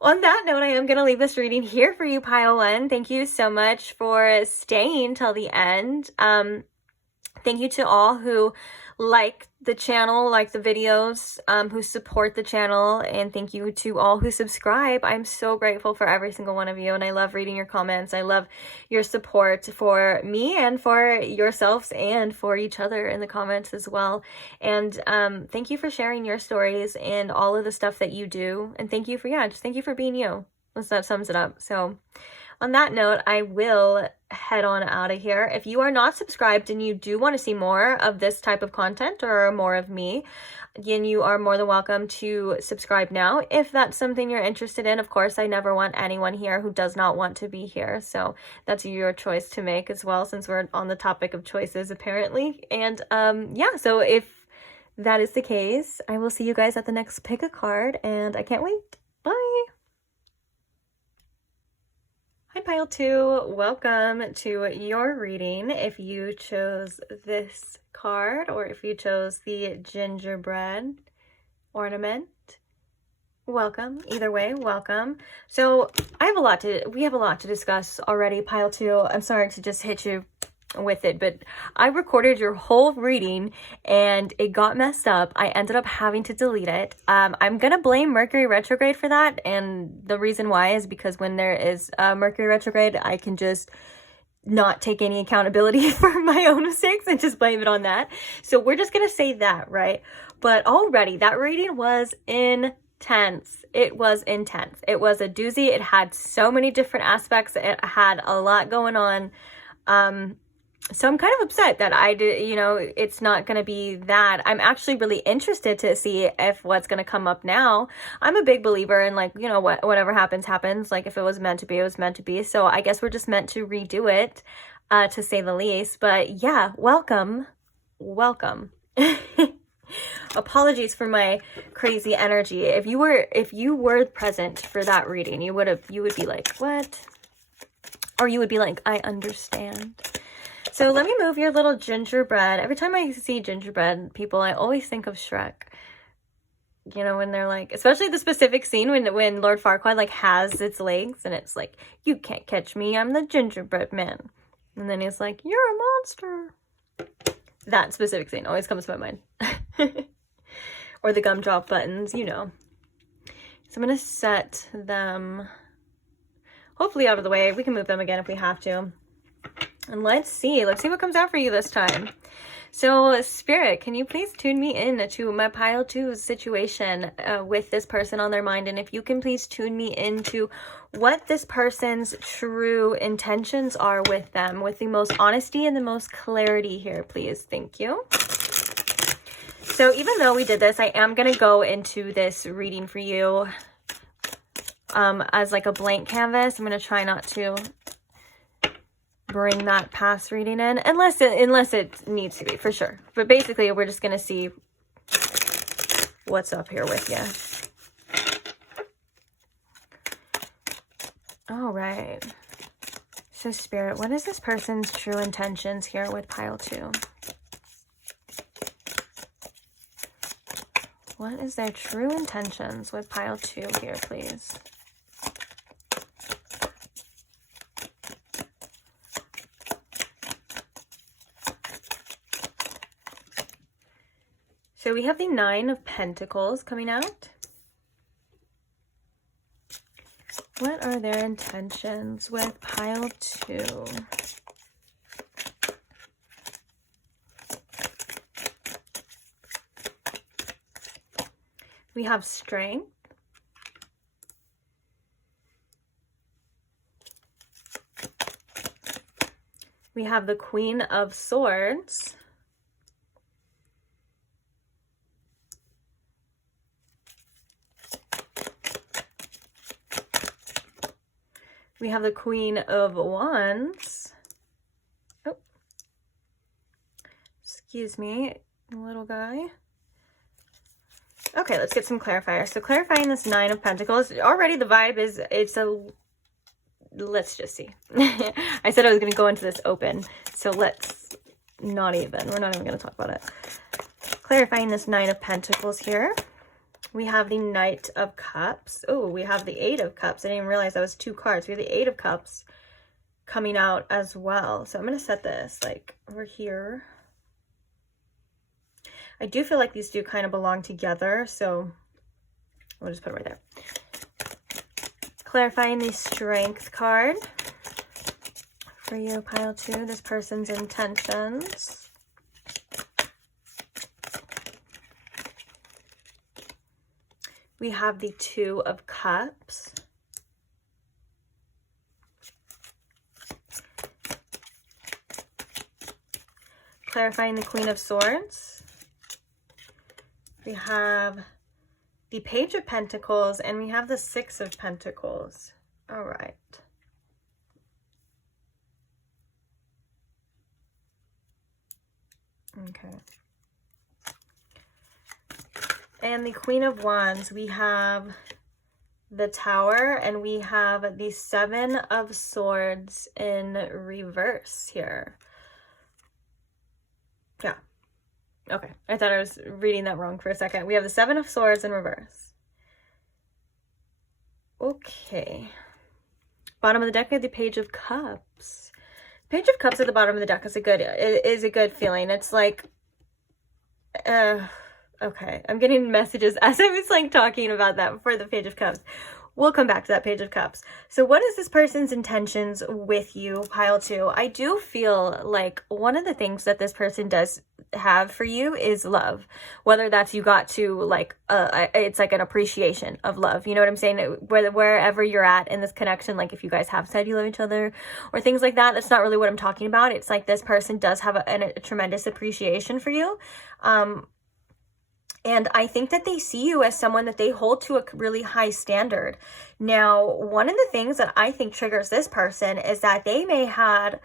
on that note, I am going to leave this reading here for you, Pile 1. Thank you so much for staying till the end. Thank you to all who like the channel, like the videos, who support the channel, and thank you to all who subscribe. I'm so grateful for every single one of you, and I love reading your comments. I love your support for me and for yourselves and for each other in the comments as well. And thank you for sharing your stories and all of the stuff that you do, and thank you for thank you for being you. That sums it up. So on that note, I will head on out of here. If you are not subscribed and you do want to see more of this type of content or more of me, again, you are more than welcome to subscribe now if that's something you're interested in. Of course, I never want anyone here who does not want to be here. So that's your choice to make as well, since we're on the topic of choices apparently. And yeah, so if that is the case, I will see you guys at the next pick a card, and I can't wait. Bye. Hi Pile 2, welcome to your reading. If you chose this card or if you chose the gingerbread ornament, welcome. Either way, welcome. So we have a lot to discuss already, Pile 2. I'm sorry to just hit you with it, but I recorded your whole reading and it got messed up. I ended up having to delete it. I'm gonna blame Mercury retrograde for that, and the reason why is because when there is Mercury retrograde, I can just not take any accountability for my own mistakes and just blame it on that. So we're just gonna say that, right? But already that reading was intense. It was intense. It was a doozy. It had so many different aspects. It had a lot going on. So I'm kind of upset that I did, it's not going to be that. I'm actually really interested to see if what's going to come up now. I'm a big believer in whatever happens, happens. Like if it was meant to be, it was meant to be. So I guess we're just meant to redo it, to say the least. But yeah, welcome. Apologies for my crazy energy. If you were present for that reading, you would be like, what? Or you would be like, I understand. So let me move your little gingerbread. Every time I see gingerbread people, I always think of Shrek. When they're like, especially the specific scene when Lord Farquaad like has its legs and it's like, you can't catch me, I'm the gingerbread man. And then he's like, you're a monster. That specific scene always comes to my mind. Or the gumdrop buttons, So I'm going to set them hopefully out of the way. We can move them again if we have to. And let's see what comes out for you this time. So Spirit, can you please tune me in to my Pile 2 situation with this person on their mind? And if you can please tune me into what this person's true intentions are with them, with the most honesty and the most clarity here, please. Thank you. So even though we did this, I am going to go into this reading for you as like a blank canvas. I'm going to try not to bring that past reading in unless it needs to be, for sure. But basically we're just going to see what's up here with you. All right. So Spirit, what is this person's true intentions here with Pile 2? What is their true intentions with Pile 2 here, please? So we have the 9 of Pentacles coming out. What are their intentions with Pile 2? We have Strength. We have the Queen of Swords. We have the Queen of Wands. Oh, excuse me, little guy. Okay, let's get some clarifiers. So clarifying this 9 of Pentacles, already the vibe is, let's just see. I said I was going to go into this open, so we're not even going to talk about it. Clarifying this 9 of Pentacles here. We have the Knight of Cups. Oh, we have the 8 of Cups. I didn't even realize that was 2 cards. We have the 8 of Cups coming out as well. So I'm going to set this like over here. I do feel like these do kind of belong together, so we'll just put it right there. Clarifying the Strength card for you, Pile 2, this person's intentions. We have the 2 of Cups. Clarifying the Queen of Swords. We have the Page of Pentacles, and we have the 6 of Pentacles. All right. Okay. And the Queen of Wands, we have the Tower, and we have the Seven of Swords in reverse here. Yeah. Okay. I thought I was reading that wrong for a second. We have the Seven of Swords in reverse. Okay. Bottom of the deck, we have the Page of Cups. Page of Cups at the bottom of the deck is a good feeling. It's like, okay, I'm getting messages as I was like talking about that for the Page of Cups. We'll come back to that Page of Cups. So what is this person's intentions with you, pile two? I do feel like one of the things that this person does have for you is love. Whether that's you got to like, it's like an appreciation of love. You know what I'm saying? Wherever you're at in this connection, like if you guys have said you love each other or things like that, that's not really what I'm talking about. It's like this person does have a tremendous appreciation for you. And I think that they see you as someone that they hold to a really high standard. Now, one of the things that I think triggers this person is that they may have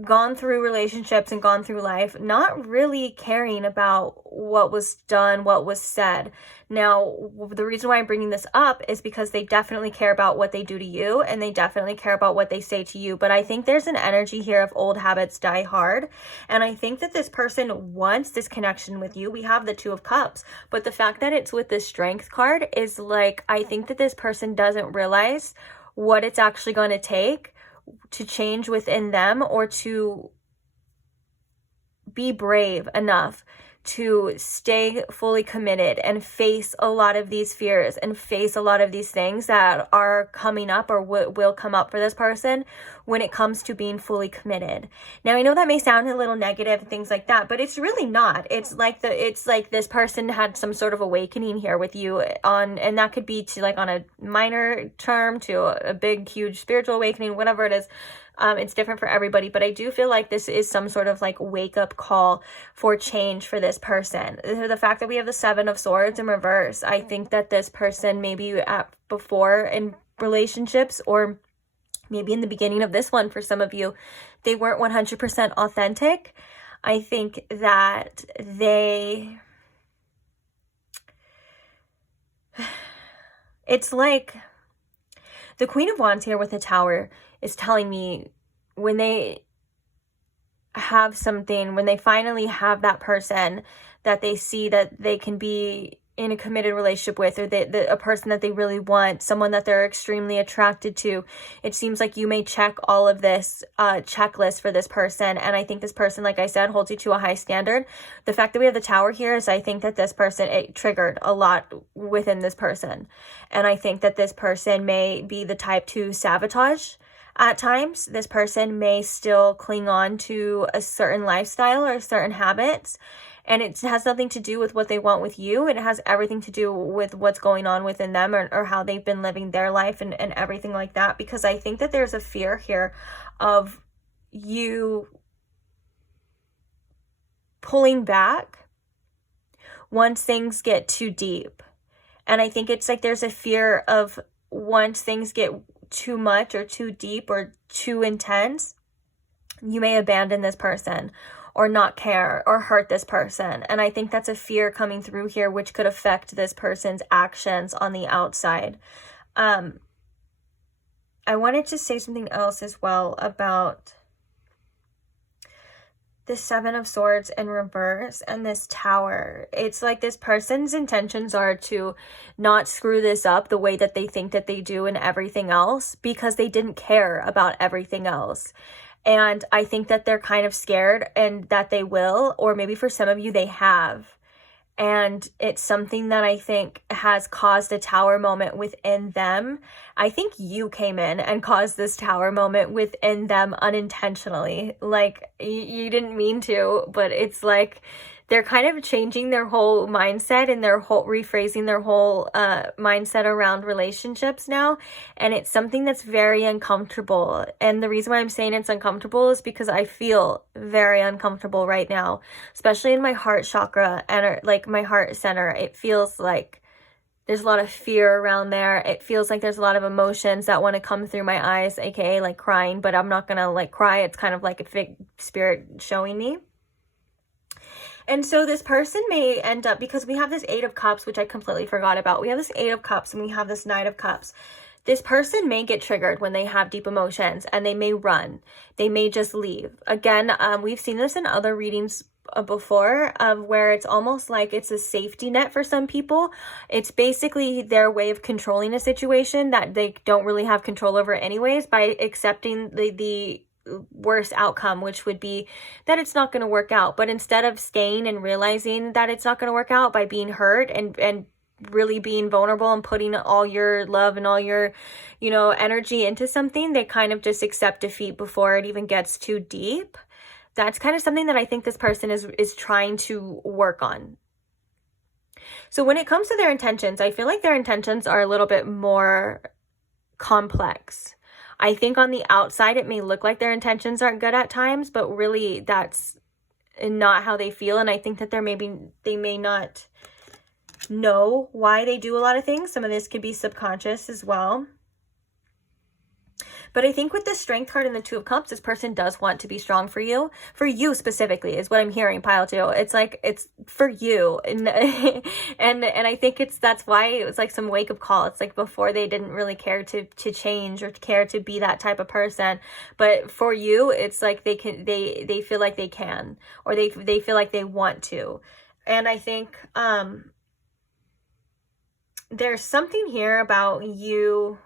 gone through relationships and gone through life not really caring about what was done, what was said. Now, the reason why I'm bringing this up is because they definitely care about what they do to you, and they definitely care about what they say to you. But I think there's an energy here of old habits die hard. And I think that this person wants this connection with you. We have the Two of Cups, but the fact that it's with the Strength card is like, I think that this person doesn't realize what it's actually going to take to change within them, or to be brave enough to stay fully committed and face a lot of these fears and face a lot of these things that are coming up or will come up for this person when it comes to being fully committed. Now, I know that may sound a little negative and things like that, but it's really not. It's like this person had some sort of awakening here with you and that could be to like on a minor term to a big, huge spiritual awakening, whatever it is. It's different for everybody, but I do feel like this is some sort of like wake up call for change for this person. The fact that we have the Seven of Swords in reverse, I think that this person maybe before in relationships, or maybe in the beginning of this one for some of you, they weren't 100% authentic. I think that it's like the Queen of Wands here with the Tower is telling me when they have something, when they finally have that person that they see that they can be in a committed relationship with, or a person that they really want, someone that they're extremely attracted to, it seems like you may check all of this checklist for this person. And I think this person, like I said, holds you to a high standard. The fact that we have the Tower here is I think that this person, it triggered a lot within this person. And I think that this person may be the type to sabotage. At times, this person may still cling on to a certain lifestyle or certain habits, and it has nothing to do with what they want with you. It has everything to do with what's going on within them, or how they've been living their life and everything like that. Because I think that there's a fear here of you pulling back once things get too deep. And I think it's like there's a fear of once things get too much or too deep or too intense, you may abandon this person or not care or hurt this person. And I think that's a fear coming through here, which could affect this person's actions on the outside. I wanted to say something else as well about the Seven of Swords in reverse and this Tower. It's like this person's intentions are to not screw this up the way that they think that they do in everything else, because they didn't care about everything else. And I think that they're kind of scared, and that they will, or maybe for some of you they have. And it's something that I think has caused a Tower moment within them. I think you came in and caused this Tower moment within them unintentionally. Like, you didn't mean to, but it's like they're kind of changing their whole mindset and rephrasing their whole mindset around relationships now. And it's something that's very uncomfortable. And the reason why I'm saying it's uncomfortable is because I feel very uncomfortable right now, especially in my heart chakra and like my heart center. It feels like there's a lot of fear around there. It feels like there's a lot of emotions that want to come through my eyes, aka like crying, but I'm not gonna like cry. It's kind of like a fake spirit showing me. And so this person may end up, because we have this 8 of Cups, which I completely forgot about. We have this 8 of Cups and we have this 9 of Cups. This person may get triggered when they have deep emotions, and they may run. They may just leave. Again, we've seen this in other readings before, where it's almost like it's a safety net for some people. It's basically their way of controlling a situation that they don't really have control over anyways, by accepting the worst outcome, which would be that it's not going to work out. But instead of staying and realizing that it's not going to work out by being hurt and really being vulnerable and putting all your love and all your, energy into something, they kind of just accept defeat before it even gets too deep. That's kind of something that I think this person is trying to work on. So when it comes to their intentions, I feel like their intentions are a little bit more complex. I think on the outside, it may look like their intentions aren't good at times, but really that's not how they feel. And I think that they may not know why they do a lot of things. Some of this could be subconscious as well. But I think with the Strength card and the 2 of Cups, this person does want to be strong for you specifically, is what I'm hearing, pile 2. It's like, it's for you. And and I think that's why it was like some wake up call. It's like before they didn't really care to change or care to be that type of person. But for you, it's like they feel like they can, or they feel like they want to. And I think, there's something here about you.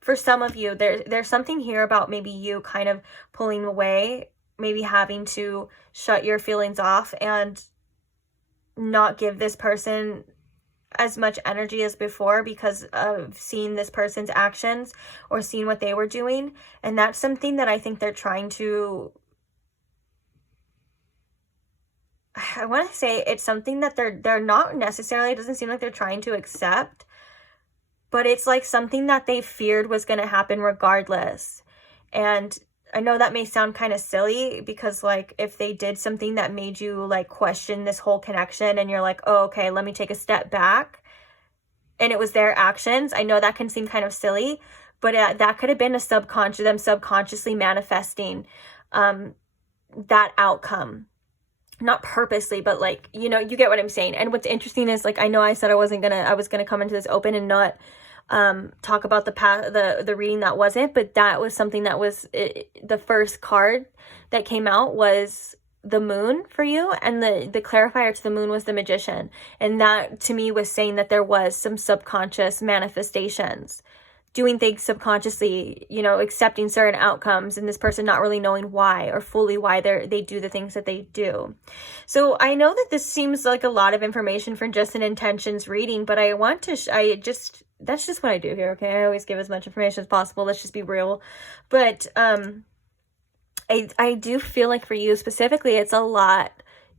For some of you, there's something here about maybe you kind of pulling away, maybe having to shut your feelings off and not give this person as much energy as before because of seeing this person's actions or seeing what they were doing. And that's something that I think they're trying to, I want to say it's something that they're not necessarily, it doesn't seem like they're trying to accept, but it's like something that they feared was going to happen regardless. And I know that may sound kind of silly because like if they did something that made you like question this whole connection and you're like, oh, okay, let me take a step back, and it was their actions. I know that can seem kind of silly, but that could have been them subconsciously manifesting that outcome. Not purposely, but like, you get what I'm saying. And what's interesting is like, I know I said I was gonna come into this open and not talk about the reading that wasn't, but that was something that was the first card that came out was the moon for you, and the clarifier to the moon was the Magician. And that to me was saying that there was some subconscious manifestations, doing things subconsciously, accepting certain outcomes, and this person not really knowing why or fully why they do the things that they do. So I know that this seems like a lot of information for just an intentions reading, but I want to, that's just what I do here, okay? I always give as much information as possible. Let's just be real. But I do feel like for you specifically, it's a lot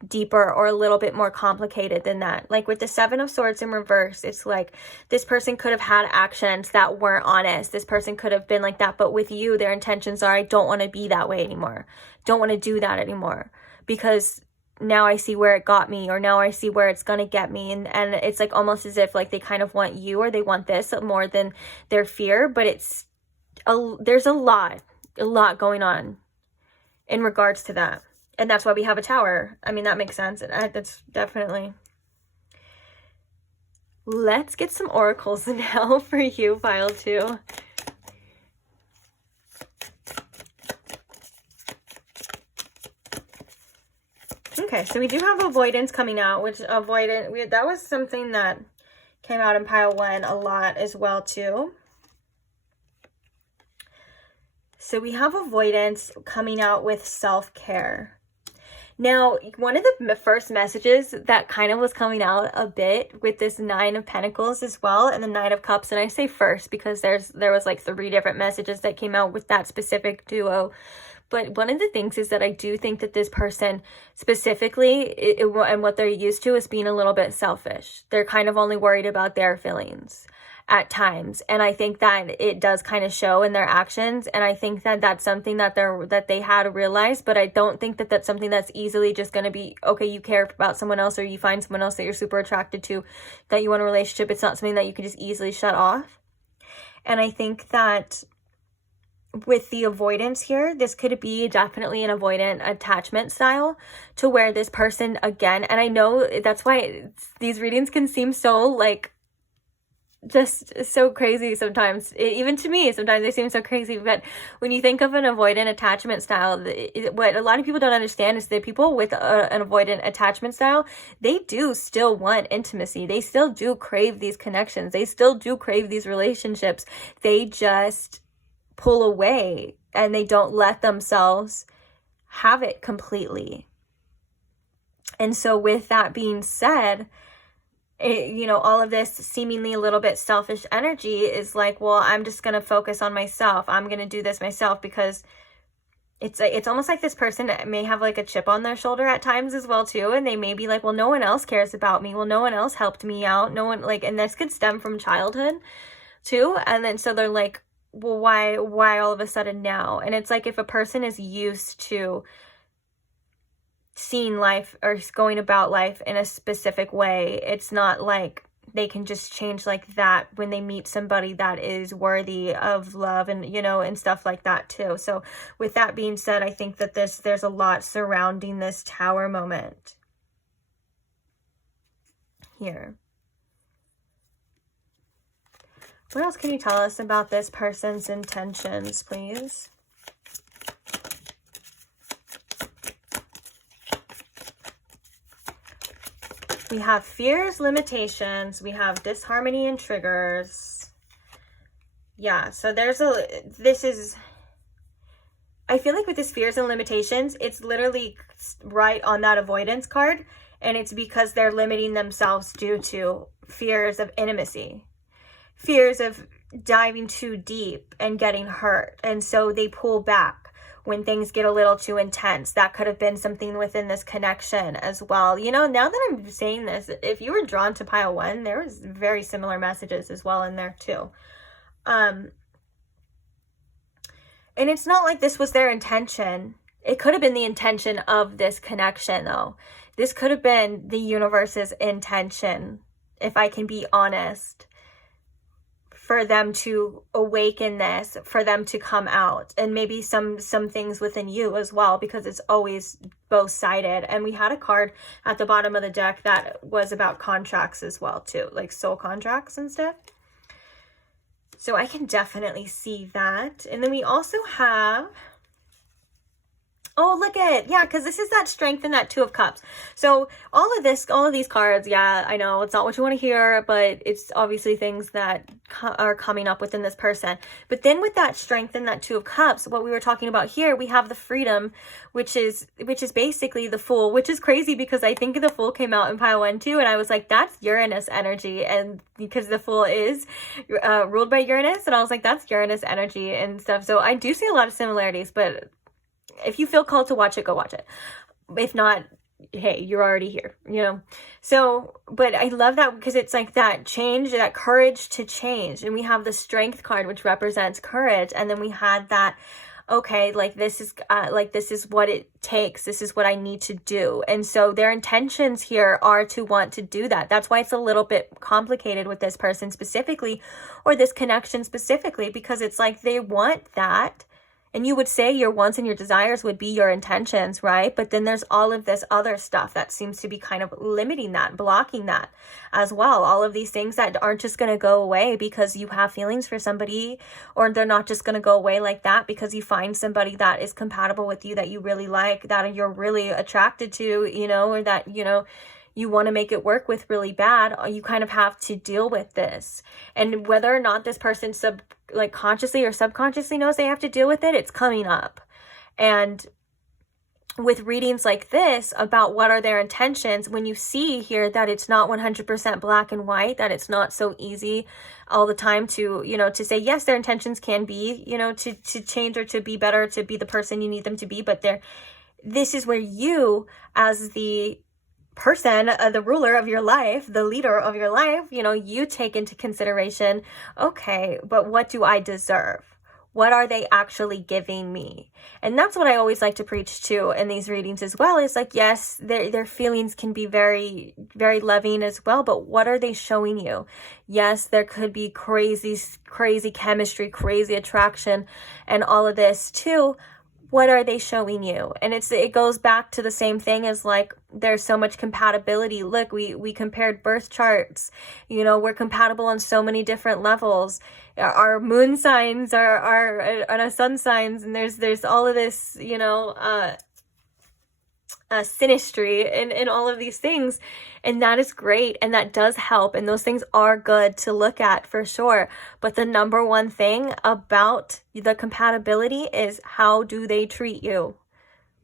deeper or a little bit more complicated than that. Like with the 7 of Swords in reverse, it's like this person could have had actions that weren't honest. This person could have been like that, but with you, their intentions are, I don't want to be that way anymore. Don't want to do that anymore because now I see where it got me, or now I see where it's going to get me. And it's like almost as if like they kind of want you, or they want this more than their fear, but there's a lot going on in regards to that. And that's why we have a Tower. I mean, that makes sense. That's definitely. Let's get some oracles now for you, pile 2. Okay, so we do have avoidance coming out, which that was something that came out in pile 1 a lot as well, too. So we have avoidance coming out with self-care. Now, one of the first messages that kind of was coming out a bit with this 9 of Pentacles as well, and the 9 of Cups, and I say first because there was like 3 different messages that came out with that specific duo. But one of the things is that I do think that this person specifically, and what they're used to is being a little bit selfish. They're kind of only worried about their feelings at times, and I think that it does kind of show in their actions, and I think that that's something that they had to realize. But I don't think that that's something that's easily just going to be, okay, you care about someone else, or you find someone else that you're super attracted to, that you want a relationship. It's not something that you can just easily shut off. And I think that with the avoidance here, this could be definitely an avoidant attachment style, to where this person, again, and I know that's why these readings can seem so like just so crazy sometimes. Even to me, sometimes they seem so crazy. But when you think of an avoidant attachment style, what a lot of people don't understand is that people with an avoidant attachment style, they do still want intimacy. They still do crave these connections. They still do crave these relationships. They just pull away and they don't let themselves have it completely. And so with that being said, all of this seemingly a little bit selfish energy is like, well, I'm just going to focus on myself. I'm going to do this myself, because it's almost like this person may have like a chip on their shoulder at times as well too. And they may be like, well, no one else cares about me. Well, no one else helped me out. No one and this could stem from childhood too. And then, so they're like, well, why all of a sudden now? And it's like, if a person is used to seeing life or going about life in a specific way, it's not like they can just change like that when they meet somebody that is worthy of love and and stuff like that too. So with that being said, I think that there's a lot surrounding this Tower moment here. What else can you tell us about this person's intentions, please? We have fears, limitations. We have disharmony and triggers. Yeah, so I feel like with this fears and limitations, it's literally right on that avoidance card. And it's because they're limiting themselves due to fears of intimacy, fears of diving too deep and getting hurt. And so they pull back when things get a little too intense. That could have been something within this connection as well. Now that I'm saying this, if you were drawn to pile 1, there was very similar messages as well in there too. And it's not like this was their intention. It could have been the intention of this connection though. This could have been the universe's intention, if I can be honest, for them to awaken this, for them to come out, and maybe some things within you as well, because it's always both-sided. And we had a card at the bottom of the deck that was about contracts as well too, like soul contracts and stuff. So I can definitely see that. And then we also have, oh, look at, yeah, because this is that Strength and that Two of Cups. So all of these cards, yeah, I know it's not what you want to hear, but it's obviously things that are coming up within this person. But then with that Strength and that Two of Cups, what we were talking about here, we have the Freedom, which is basically the Fool, which is crazy because I think the Fool came out in pile 1 too, and I was like, that's Uranus energy, and because the Fool is ruled by Uranus, and I was like, that's Uranus energy and stuff. So I do see a lot of similarities, but if you feel called to watch it, go watch it. If not, hey, you're already here, So, but I love that because it's like that change, that courage to change. And we have the Strength card, which represents courage. And then we had that, okay, this is what it takes. This is what I need to do. And so their intentions here are to want to do that. That's why it's a little bit complicated with this person specifically, or this connection specifically, because it's like they want that. And you would say your wants and your desires would be your intentions, right? But then there's all of this other stuff that seems to be kind of limiting that, blocking that as well. All of these things that aren't just going to go away because you have feelings for somebody, or they're not just going to go away like that because you find somebody that is compatible with you, that you really like, that you're really attracted to, or that, you want to make it work with really bad. You kind of have to deal with this. And whether or not this person consciously or subconsciously knows they have to deal with it, it's coming up. And with readings like this about what are their intentions, when you see here that it's not 100% black and white, that it's not so easy all the time to, to say, yes, their intentions can be, to change or to be better, to be the person you need them to be. But this is where you, as the person, the ruler of your life, the leader of your life, you take into consideration, okay, but what do I deserve? What are they actually giving me? And that's what I always like to preach to in these readings as well, is like, yes, their feelings can be very, very loving as well, but what are they showing you? Yes, there could be crazy chemistry, crazy attraction, and all of this too. What are they showing you? And it goes back to the same thing as like, there's so much compatibility. Look, we compared birth charts. You know, we're compatible on so many different levels. Our moon signs are and our sun signs, and there's all of this, you know, synastry in all of these things, and that is great, and that does help, and those things are good to look at for sure. But the number one thing about the compatibility is, how do they treat you?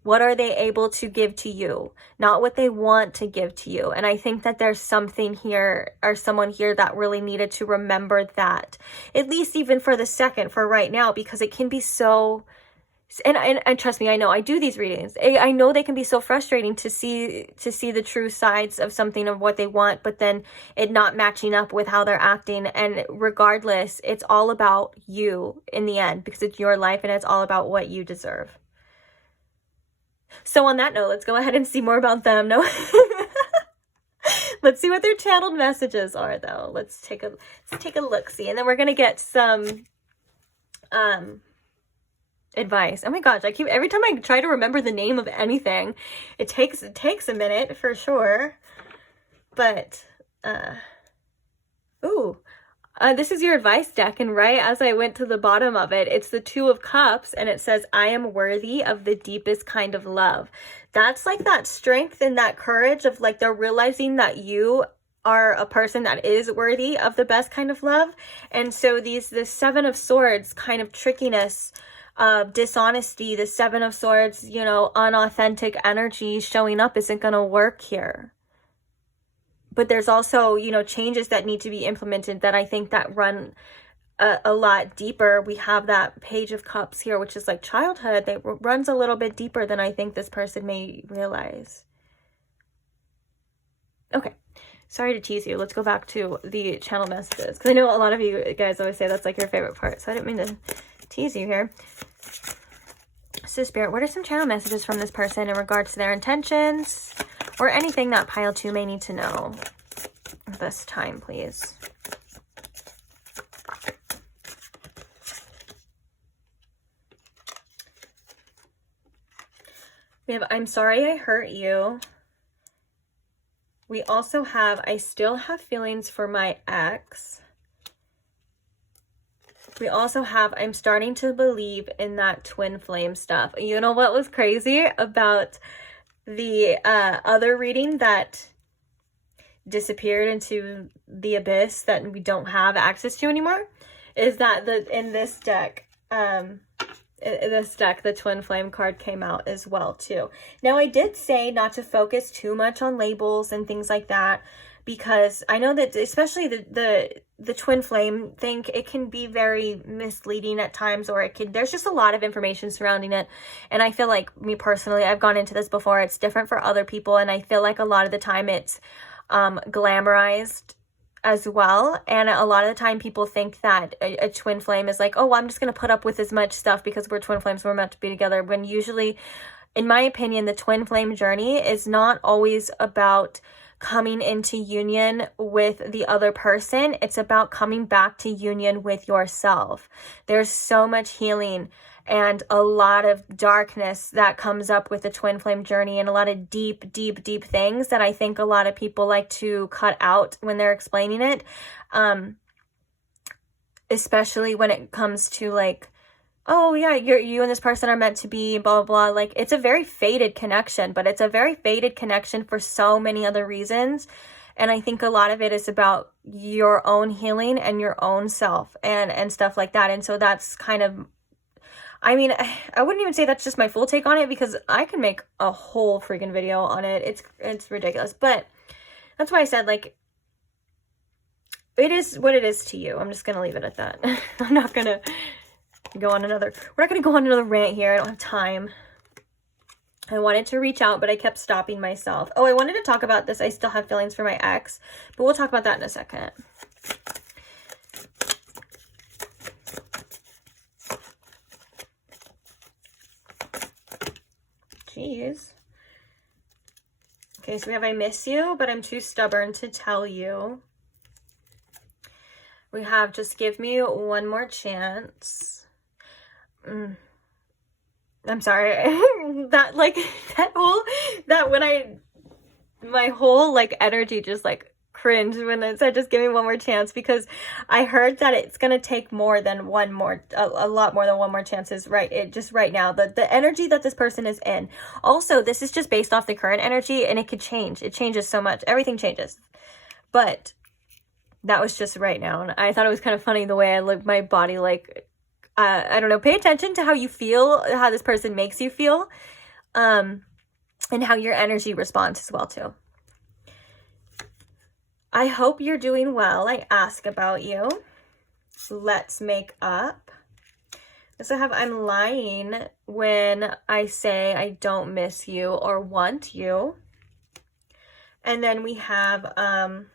What are they able to give to you? Not what they want to give to you. And I think that there's something here, or someone here, that really needed to remember that, at least even for the second, for right now, because it can be so. And trust me, I know I do these readings. I know they can be so frustrating to see the true sides of something, of what they want, but then it not matching up with how they're acting. And regardless, it's all about you in the end, because it's your life and it's all about what you deserve. So on that note, let's go ahead and see more about them. No, let's see what their channeled messages are, though. Let's take a look, see, and then we're gonna get some advice. Oh my gosh, every time I try to remember the name of anything, it takes a minute for sure. But this is your advice deck, and right as I went to the bottom of it, it's the Two of Cups, and it says, I am worthy of the deepest kind of love. That's like that strength and that courage of like, they're realizing that you are a person that is worthy of the best kind of love. And so the Seven of Swords kind of trickiness, dishonesty, the Seven of Swords, you know, unauthentic energy showing up isn't going to work here. But there's also, you know, changes that need to be implemented that I think that run a lot deeper. We have that Page of Cups here, which is like childhood. That runs a little bit deeper than I think this person may realize. Okay. Sorry to tease you. Let's go back to the channel messages, because I know a lot of you guys always say that's like your favorite part. So I didn't mean to tease you here. So Spirit, what are some channel messages from this person in regards to their intentions, or anything that pile 2 may need to know this time, please? We have, I'm sorry I hurt you. We also have, I still have feelings for my ex. We also have, I'm starting to believe in that twin flame stuff. You know what was crazy about the other reading that disappeared into the abyss that we don't have access to anymore? Is that in this deck, the twin flame card came out as well too. Now, I did say not to focus too much on labels and things like that, because I know that especially the twin flame thing, it can be very misleading at times, or there's just a lot of information surrounding it. And I feel like, me personally, I've gone into this before, it's different for other people, and I feel like a lot of the time it's glamorized as well. And a lot of the time people think that a twin flame is like, oh, well, I'm just going to put up with as much stuff because we're twin flames, we're meant to be together. When usually, in my opinion, the twin flame journey is not always about coming into union with the other person. It's about coming back to union with yourself. There's so much healing and a lot of darkness that comes up with the twin flame journey, and a lot of deep, deep, deep things that I think a lot of people like to cut out when they're explaining it. Especially when it comes to like, oh yeah, you and this person are meant to be, blah, blah, blah. Like, it's a very faded connection, but it's a very faded connection for so many other reasons. And I think a lot of it is about your own healing and your own self and stuff like that. And so that's kind of, I mean, I wouldn't even say that's just my full take on it, because I can make a whole freaking video on it. It's ridiculous. But that's why I said, like, it is what it is to you. I'm just going to leave it at that. I'm not going to we're not going to go on another rant here. I don't have time. I wanted to reach out, but I kept stopping myself. Oh, I wanted to talk about this. I still have feelings for my ex, but we'll talk about that in a second. please. Okay, so we have I miss you, but I'm too stubborn to tell you. We have just give me one more chance. I'm sorry. That like my whole like energy just like cringed when it said just give me one more chance, because I heard that it's gonna take more than one more, a lot more than one more chances right now, the energy that this person is in. Also, this is just based off the current energy, and it could change. It changes so much. Everything changes. But that was just right now, and I thought it was kind of funny the way I looked, my body, like I don't know, pay attention to how you feel, how this person makes you feel, and how your energy responds as well too. I hope you're doing well. I ask about you. Let's make up. So I have I'm lying when I say I don't miss you or want you. And then we have a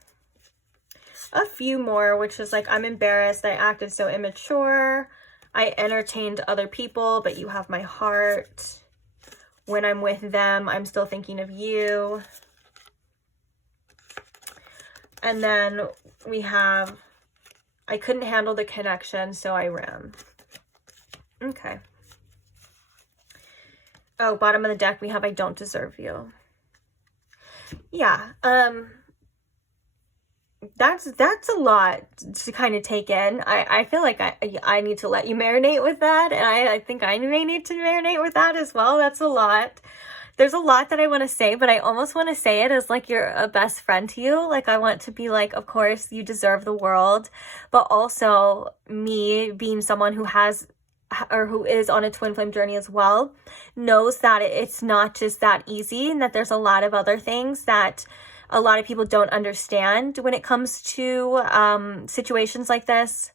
few more, which is like I'm embarrassed. I acted so immature. I entertained other people, but you have my heart. When I'm with them, I'm still thinking of you. And then we have, I couldn't handle the connection, so I ran. Okay. Oh, bottom of the deck, we have I don't deserve you. Yeah. That's a lot to kind of take in. I feel like I need to let you marinate with that. And I think I may need to marinate with that as well. That's a lot. There's a lot that I want to say, but I almost want to say it as like you're a best friend to you. Like I want to be like, of course you deserve the world, but also me being someone who has or who is on a twin flame journey as well, knows that it's not just that easy, and that there's a lot of other things that a lot of people don't understand when it comes to situations like this.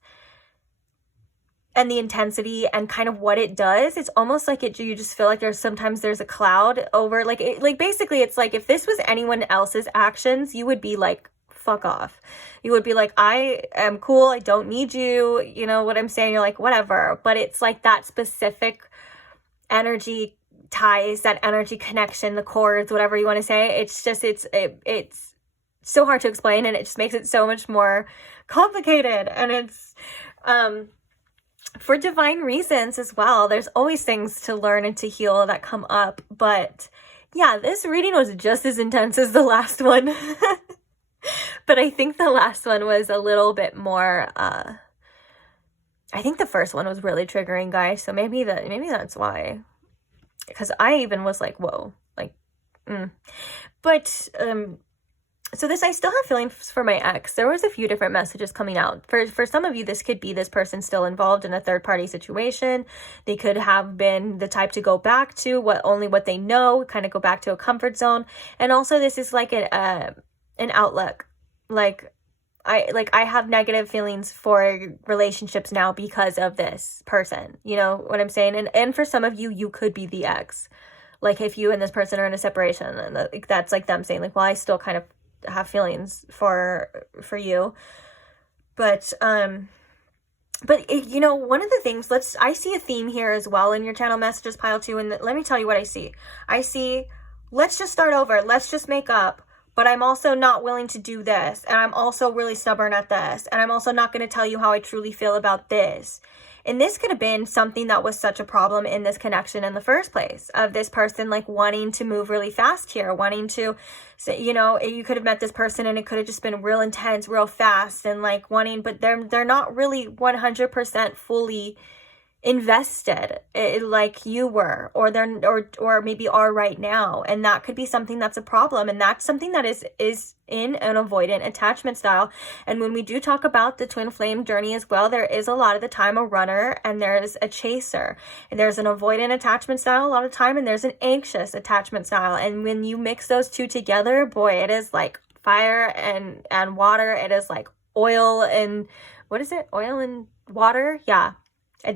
And the intensity and kind of what it does, it's almost like you just feel like there's a cloud over, like basically it's like if this was anyone else's actions, you would be like, fuck off. You would be like, I am cool, I don't need you, you know what I'm saying? You're like, whatever. But it's like that specific energy ties, that energy connection, the cords, whatever you want to say. It's just, it's so hard to explain, and it just makes it so much more complicated. And it's, for divine reasons as well. There's always things to learn and to heal that come up. But yeah, this reading was just as intense as the last one. But I think the last one was a little bit more, I think the first one was really triggering, guys. So maybe that's why. Because I even was like, whoa, like, But, so this, I still have feelings for my ex. There was a few different messages coming out. For some of you, this could be this person still involved in a third-party situation. They could have been the type to go back to only what they know, kind of go back to a comfort zone. And also, this is like an outlook. Like I have negative feelings for relationships now because of this person. You know what I'm saying? And for some of you, you could be the ex. Like if you and this person are in a separation, and that's like them saying like, well, I still kind of have feelings for you. But you know, one of the things, I see a theme here as well in your channel messages pile too. And let me tell you what I see. I see, let's just start over. Let's just make up. But I'm also not willing to do this. And I'm also really stubborn at this. And I'm also not going to tell you how I truly feel about this. And this could have been something that was such a problem in this connection in the first place, of this person like wanting to move really fast here, wanting to, you know, you could have met this person and it could have just been real intense, real fast, and like wanting, but they're not really 100% fully invested like you were, or maybe are right now. And that could be something that's a problem, and that's something that is in an avoidant attachment style. And when we do talk about the twin flame journey as well, there is a lot of the time a runner and there's a chaser, and there's an avoidant attachment style a lot of time, and there's an anxious attachment style. And when you mix those two together, boy, it is like fire and water. It is like oil and what is it? Oil and water. Yeah. But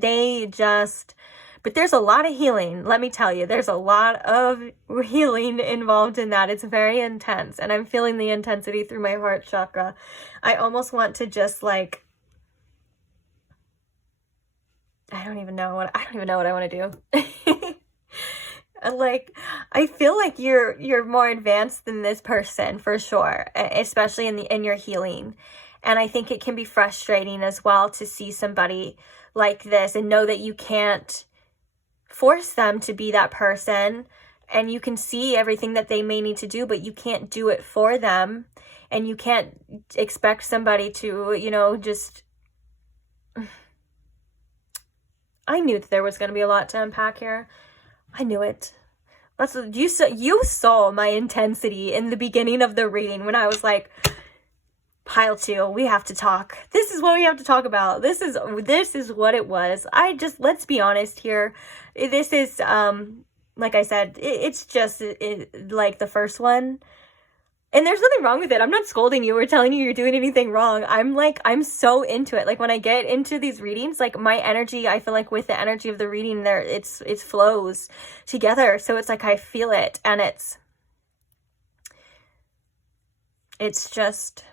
there's a lot of healing. Let me tell you, there's a lot of healing involved in that. It's very intense, and I'm feeling the intensity through my heart chakra. I almost want to just like, I don't even know what I want to do. Like, I feel like you're more advanced than this person for sure, especially in your healing. And I think it can be frustrating as well to see somebody like this and know that you can't force them to be that person, and you can see everything that they may need to do, but you can't do it for them, and you can't expect somebody to, just... I knew that there was going to be a lot to unpack here. I knew it. You saw my intensity in the beginning of the reading when I was like, pile 2, we have to talk. This is what we have to talk about. This is what it was. Let's be honest here. This is, like I said, it's just like the first one. And there's nothing wrong with it. I'm not scolding you or telling you you're doing anything wrong. I'm so into it. Like when I get into these readings, like my energy, I feel like with the energy of the reading there, it flows together. So it's like I feel it, and it's just,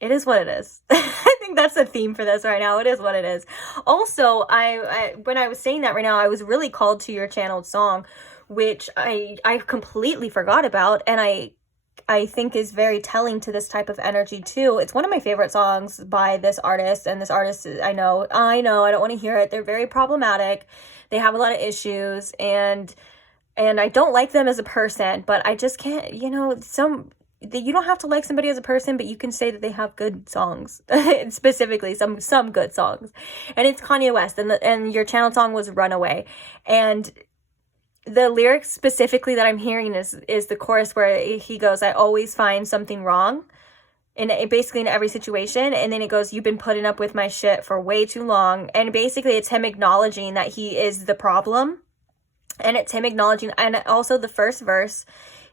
it is what it is. I think that's the theme for this right now. It is what it is. Also, I when I was saying that right now, I was really called to your channeled song, which I completely forgot about, and I think is very telling to this type of energy too. It's one of my favorite songs by this artist, and this artist, I know, I don't want to hear it. They're very problematic. They have a lot of issues, and I don't like them as a person, but I just can't, you don't have to like somebody as a person, but you can say that they have good songs, specifically some good songs. And it's Kanye West, and your channel song was Runaway, and the lyrics specifically that I'm hearing is the chorus where he goes, I always find something wrong basically in every situation. And then it goes, you've been putting up with my shit for way too long. And basically it's him acknowledging that he is the problem. And it's him acknowledging, and also the first verse,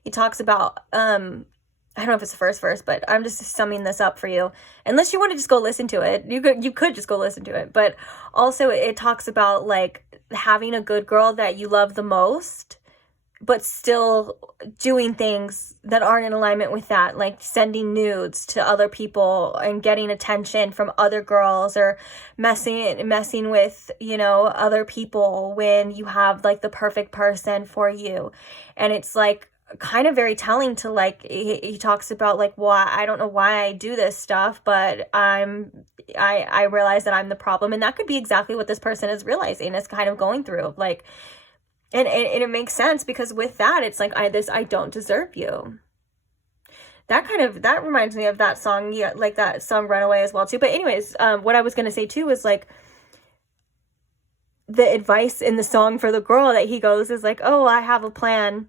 he talks about, I don't know if it's the first verse, but I'm just summing this up for you. Unless you want to just go listen to it. You could just go listen to it. But also it talks about like having a good girl that you love the most, but still doing things that aren't in alignment with that, like sending nudes to other people and getting attention from other girls, or messing with, other people when you have like the perfect person for you. And it's like kind of very telling to like, he talks about like, why, I don't know why I do this stuff, but I realize that I'm the problem. And that could be exactly what this person is realizing, is kind of going through, like, and it makes sense, because with that, it's like, I don't deserve you. That reminds me of that song, yeah, like that song Runaway as well too. But anyways, what I was going to say too is like, the advice in the song for the girl that he goes is like, oh, I have a plan.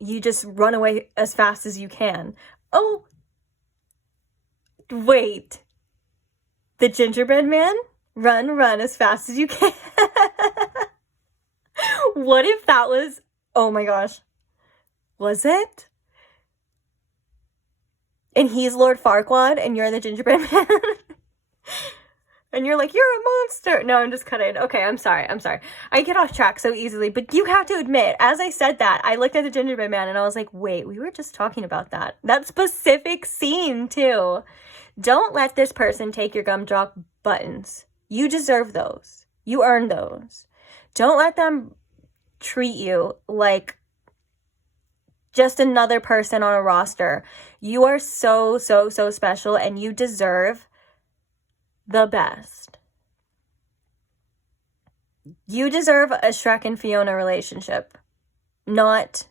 You just run away as fast as you can. Oh, wait. The gingerbread man? Run as fast as you can. What if that was... Oh my gosh. Was it? And he's Lord Farquaad and you're the gingerbread man? And you're like, you're a monster. No, I'm just kidding. Okay, I'm sorry. I get off track so easily, but you have to admit, as I said that, I looked at the gingerbread man and I was like, wait, we were just talking about that. That specific scene too. Don't let this person take your gumdrop buttons. You deserve those. You earn those. Don't let them treat you like just another person on a roster. You are so, so, so special, and you deserve the best. You deserve a Shrek and Fiona relationship, not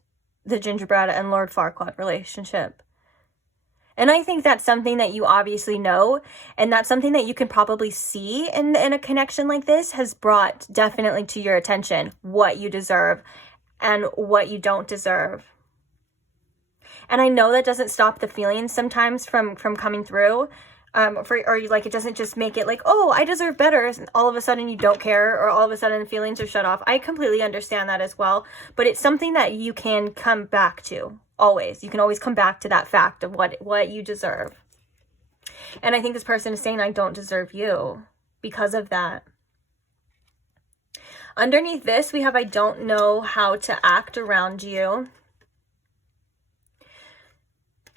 the gingerbread and Lord Farquaad relationship. And I think that's something that you obviously know, and that's something that you can probably see in a connection like this has brought definitely to your attention what you deserve and what you don't deserve. And I know that doesn't stop the feelings sometimes from coming through. It doesn't just make it like, oh, I deserve better, and all of a sudden you don't care, or all of a sudden the feelings are shut off. I completely understand that as well, but it's something that you can come back to, always. You can always come back to that fact of what you deserve. And I think this person is saying, I don't deserve you because of that. Underneath this, we have, I don't know how to act around you.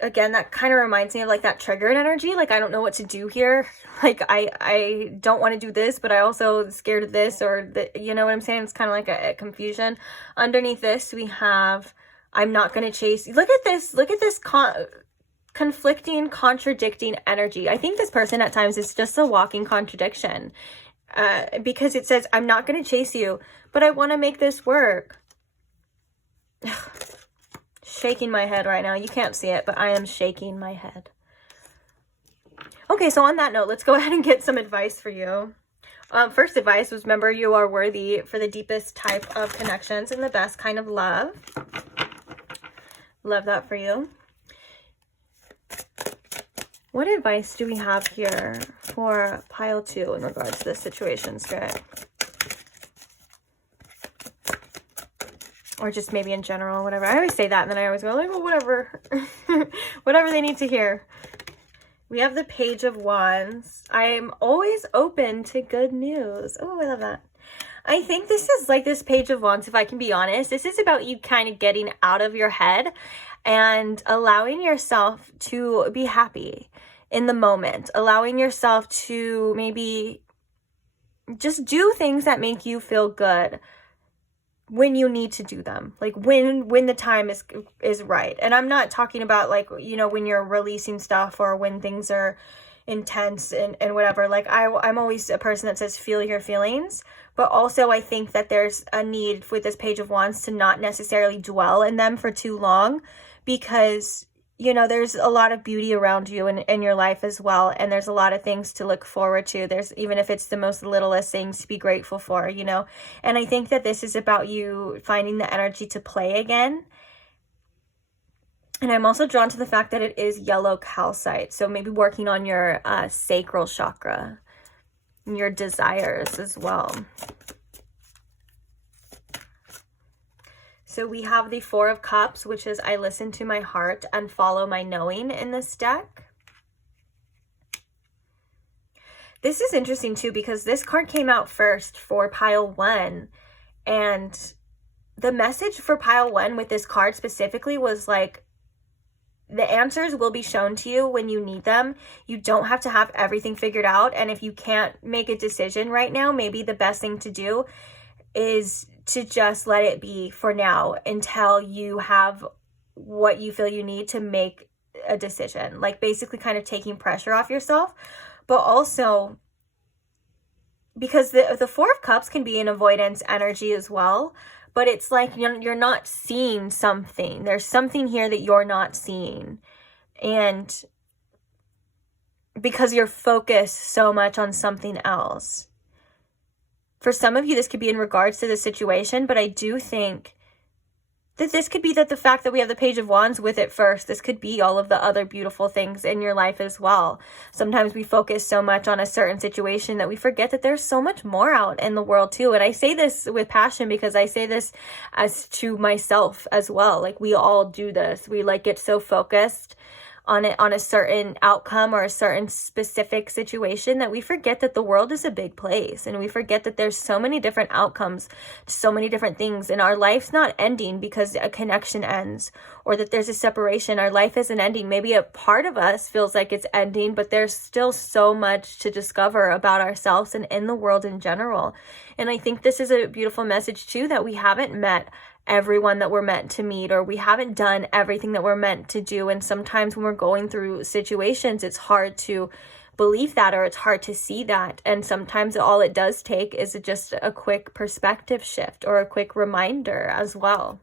again, that kind of reminds me of like that triggered energy. Like, I don't know what to do here. Like, I don't want to do this, but I also scared of this, or you know what I'm saying? It's kind of like a confusion. Underneath this, we have, I'm not going to chase. Look at this conflicting, contradicting energy. I think this person at times is just a walking contradiction, because it says, I'm not going to chase you, but I want to make this work. Shaking my head right now. You can't see it, but I am shaking my head. Okay, so on that note, let's go ahead and get some advice for you. First advice was, remember, you are worthy for the deepest type of connections and the best kind of love. Love that for you. What advice do we have here for pile 2 in regards to this situation, Spirit? Or just maybe in general, whatever. I always say that, and then I always go, like, well, whatever. Whatever they need to hear. We have the Page of Wands. I'm always open to good news. Oh, I love that. I think this is like this Page of Wands, if I can be honest. This is about you kind of getting out of your head and allowing yourself to be happy in the moment. Allowing yourself to maybe just do things that make you feel good when you need to do them, like when the time is right. And I'm not talking about, like, you know, when you're releasing stuff or when things are intense and whatever. Like, I'm always a person that says feel your feelings, but also I think that there's a need with this Page of Wands to not necessarily dwell in them for too long, because, you know, there's a lot of beauty around you in your life as well. And there's a lot of things to look forward to. There's, even if it's the most littlest things, to be grateful for, you know. And I think that this is about you finding the energy to play again. And I'm also drawn to the fact that it is yellow calcite. So maybe working on your sacral chakra, and your desires as well. So we have the Four of Cups, which is I listen to my heart and follow my knowing in this deck. This is interesting too, because this card came out first for pile 1. And the message for pile 1 with this card specifically was like, the answers will be shown to you when you need them. You don't have to have everything figured out. And if you can't make a decision right now, maybe the best thing to do is to just let it be for now until you have what you feel you need to make a decision. Like, basically kind of taking pressure off yourself. But also, because the Four of Cups can be an avoidance energy as well, but it's like you're not seeing something. There's something here that you're not seeing. And because you're focused so much on something else. For some of you, this could be in regards to the situation, but I do think that this could be that the fact that we have the Page of Wands with it first, this could be all of the other beautiful things in your life as well. Sometimes we focus so much on a certain situation that we forget that there's so much more out in the world too. And I say this with passion because I say this as to myself as well. Like, we all do this. We like get so focused on a certain outcome or a certain specific situation that we forget that the world is a big place, and we forget that there's so many different outcomes, so many different things, and our life's not ending because a connection ends or that there's a separation. Our life isn't ending. Maybe a part of us feels like it's ending, but there's still so much to discover about ourselves and in the world in general. And I think this is a beautiful message too, that we haven't met everyone that we're meant to meet, or we haven't done everything that we're meant to do. And sometimes when we're going through situations, it's hard to believe that, or it's hard to see that. And sometimes all it does take is just a quick perspective shift or a quick reminder as well.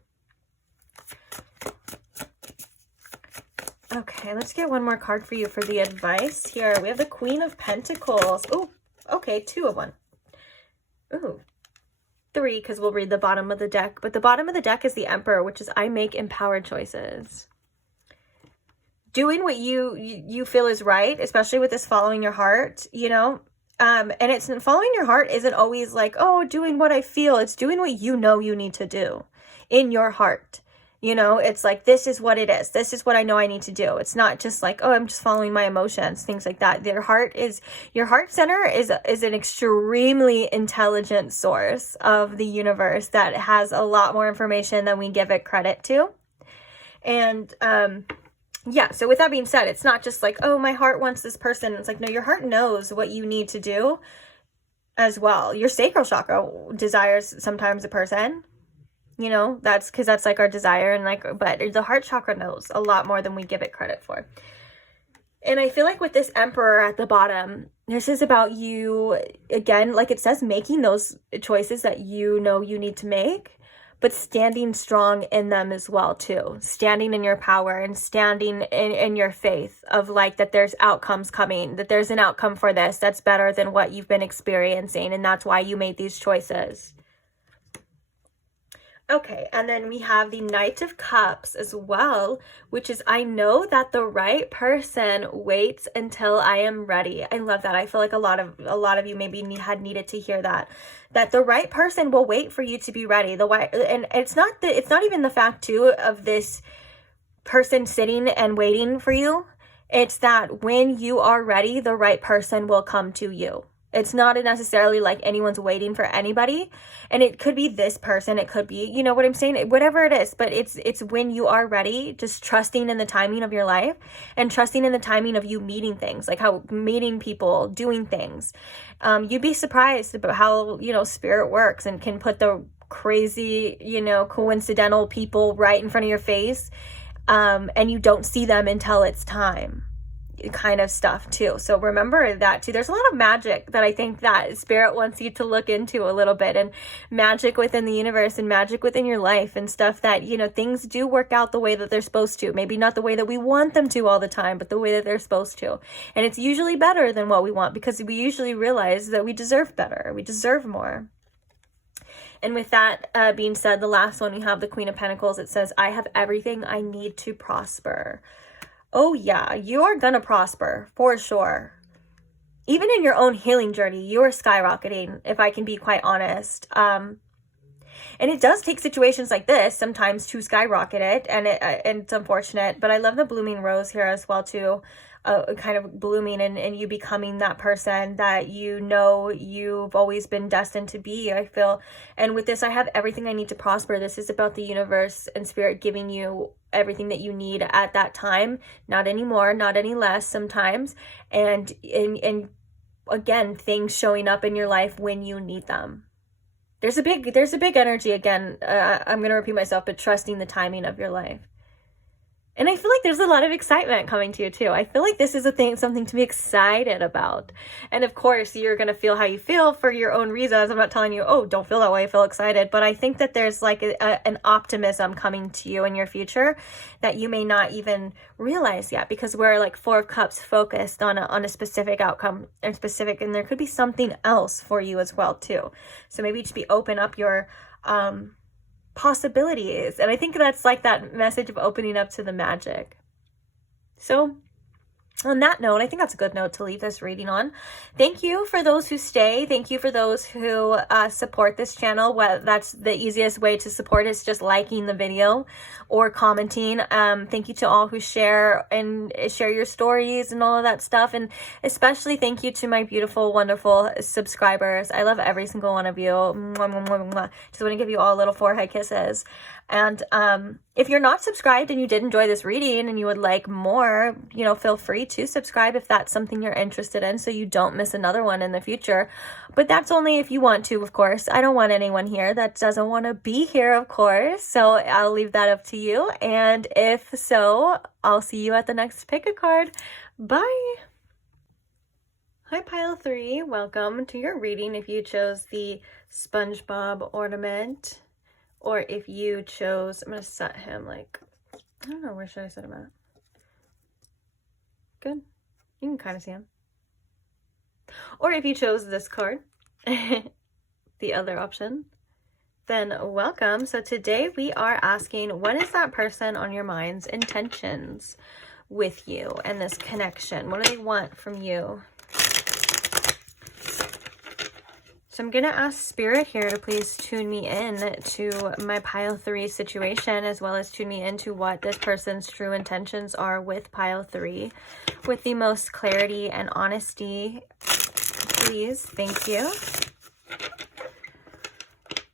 Okay, let's get one more card for you for the advice here. We have the Queen of Pentacles. Oh, okay, 2 of 1. Ooh. 3, because we'll read the bottom of the deck. But the bottom of the deck is the Emperor, which is I make empowered choices. Doing what you feel is right, especially with this following your heart, you know. And it's following your heart isn't always like, oh, doing what I feel. It's doing what you know you need to do in your heart. You know, it's like, this is what it is. This is what I know I need to do. It's not just like, oh, I'm just following my emotions, things like that. Your heart center is an extremely intelligent source of the universe that has a lot more information than we give it credit to. And yeah, so with that being said, it's not just like, oh, my heart wants this person. It's like, no, your heart knows what you need to do as well. Your sacral chakra desires sometimes a person, you know, that's because that's like our desire, and like, but the heart chakra knows a lot more than we give it credit for. And I feel like with this Emperor at the bottom, this is about you, again, like it says, making those choices that you know you need to make, but standing strong in them as well too. Standing in your power and standing in your faith of like that there's outcomes coming, that there's an outcome for this that's better than what you've been experiencing, and that's why you made these choices. Okay, and then we have the Knight of Cups as well, which is, I know that the right person waits until I am ready. I love that. I feel like a lot of you maybe had needed to hear that the right person will wait for you to be ready. And it's not even the fact too of this person sitting and waiting for you. It's that when you are ready, the right person will come to you. It's not necessarily like anyone's waiting for anybody, and it could be this person, it could be, you know what I'm saying, whatever it is, but it's when you are ready, just trusting in the timing of your life and trusting in the timing of you meeting things, like how meeting people, doing things. You'd be surprised about how, you know, spirit works and can put the crazy, you know, coincidental people right in front of your face, and you don't see them until it's time. Kind of stuff too. So remember that too. There's a lot of magic that I think that spirit wants you to look into a little bit, and magic within the universe and magic within your life and stuff that, you know, things do work out the way that they're supposed to. Maybe not the way that we want them to all the time, but the way that they're supposed to. And it's usually better than what we want, because we usually realize that we deserve better. We deserve more. And with that being said, the last one, we have the Queen of Pentacles. It says, I have everything I need to prosper. Oh yeah, you are gonna prosper for sure. Even in your own healing journey, you are skyrocketing, if I can be quite honest. And it does take situations like this sometimes to skyrocket it, and it's unfortunate. But I love the blooming rose here as well too, kind of blooming and you becoming that person that you know you've always been destined to be, I feel. And with this, I have everything I need to prosper. This is about the universe and spirit giving you everything that you need at that time, not anymore, not any less sometimes, and again, things showing up in your life when you need them. There's a big energy again. I'm going to repeat myself, but trusting the timing of your life. And I feel like there's a lot of excitement coming to you too. I feel like this is something to be excited about. And of course, you're going to feel how you feel for your own reasons. I'm not telling you, oh, don't feel that way, feel excited. But I think that there's like an optimism coming to you in your future that you may not even realize yet, because we're like Four of Cups focused on a specific outcome and specific, and there could be something else for you as well too. So maybe just open up your possibilities. And I think that's like that message of opening up to the magic. So on that note, I think that's a good note to leave this reading on. Thank you for those who stay. Thank you for those who support this channel. Well, that's the easiest way to support is just liking the video or commenting. Thank you to all who share your stories and all of that stuff. And especially thank you to my beautiful, wonderful subscribers. I love every single one of you. Mwah, mwah, mwah, mwah. Just want to give you all little forehead kisses. And if you're not subscribed and you did enjoy this reading and you would like more, you know, feel free to subscribe if that's something you're interested in, so you don't miss another one in the future. But that's only if you want to, of course. I don't want anyone here that doesn't want to be here, of course. So I'll leave that up to you. And if so, I'll see you at the next pick a card. Bye. Hi, Pile 3. Welcome to your reading if you chose the SpongeBob ornament. Or if you chose, I'm going to set him like, I don't know, where should I set him at? Good. You can kind of see him. Or if you chose this card, the other option, then welcome. So today we are asking, what is that person on your mind's intentions with you and this connection? What do they want from you? So I'm going to ask Spirit here to please tune me in to my Pile 3 situation, as well as tune me into what this person's true intentions are with Pile 3 with the most clarity and honesty, please. Thank you.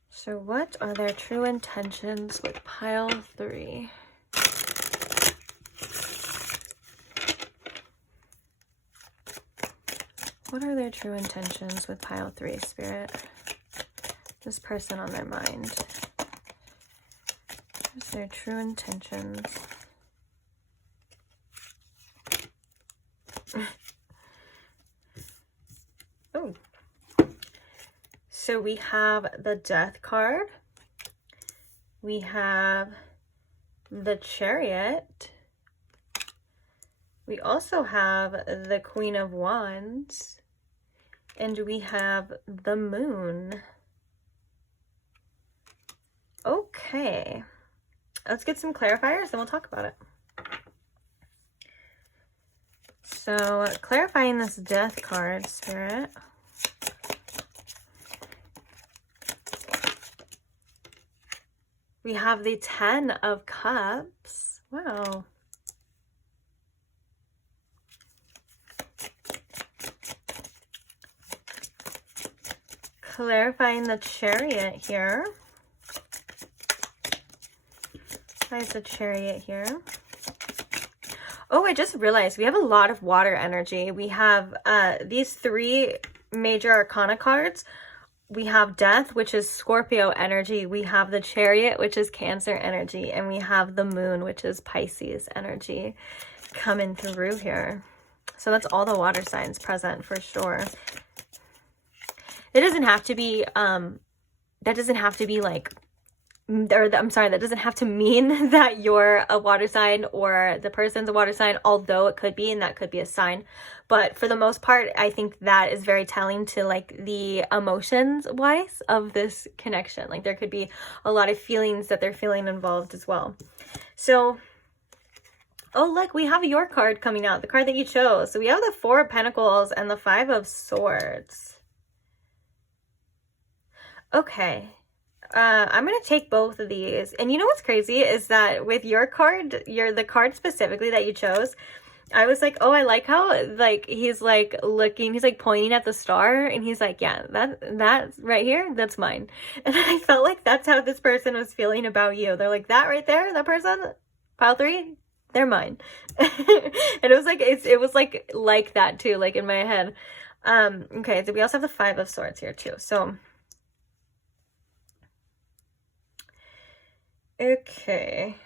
So what are their true intentions with Pile 3? What are their true intentions with pile 3, Spirit? This person on their mind. What's their true intentions? Oh. So we have the Death card. We have the Chariot. We also have the Queen of Wands. And we have the Moon. Okay. Let's get some clarifiers, then we'll talk about it. So, clarifying this Death card, Spirit. We have the 10 of Cups. Wow. Clarifying the Chariot here. Why is the Chariot here? Oh, I just realized we have a lot of water energy. We have these 3 major arcana cards. We have Death, which is Scorpio energy. We have the Chariot, which is Cancer energy. And we have the Moon, which is Pisces energy coming through here. So that's all the water signs present for sure. It doesn't have to be, that doesn't have to be like, I'm sorry, that doesn't have to mean that you're a water sign or the person's a water sign, although it could be, and that could be a sign. But for the most part, I think that is very telling to like the emotions wise of this connection. Like there could be a lot of feelings that they're feeling involved as well. So, oh, look, we have your card coming out, the card that you chose. So we have the 4 of Pentacles and the 5 of Swords. Okay. I'm going to take both of these. And you know what's crazy is that with your card, the card specifically that you chose, I was like, oh, I like how like he's like looking, he's like pointing at the star and he's like, yeah, that's right here, that's mine. And I felt like that's how this person was feeling about you. They're like, that right there, that person, pile 3, they're mine. And it was like, it was like that too, like in my head. Okay, so we also have the 5 of Swords here too. So okay,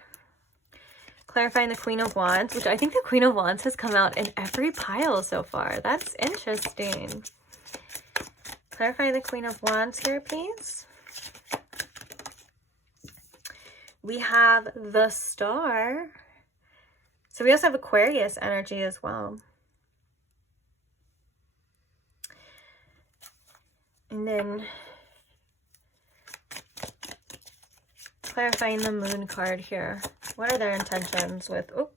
clarifying the Queen of Wands, which I think the Queen of Wands has come out in every pile so far. That's interesting. Clarify the Queen of Wands here, please. We have the Star. So we also have Aquarius energy as well. And then clarifying the Moon card here. What are their intentions with, oh,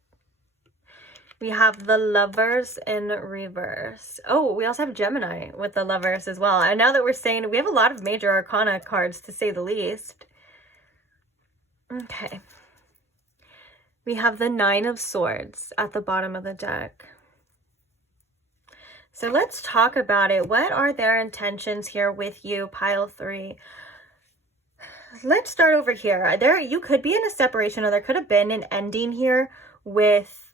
we have the Lovers in reverse. Oh, we also have Gemini with the Lovers as well. And now that we're saying, we have a lot of major arcana cards to say the least. Okay. We have the 9 of Swords at the bottom of the deck. So let's talk about it. What are their intentions here with you, pile 3? Let's start over here. You could be in a separation, or there could have been an ending here with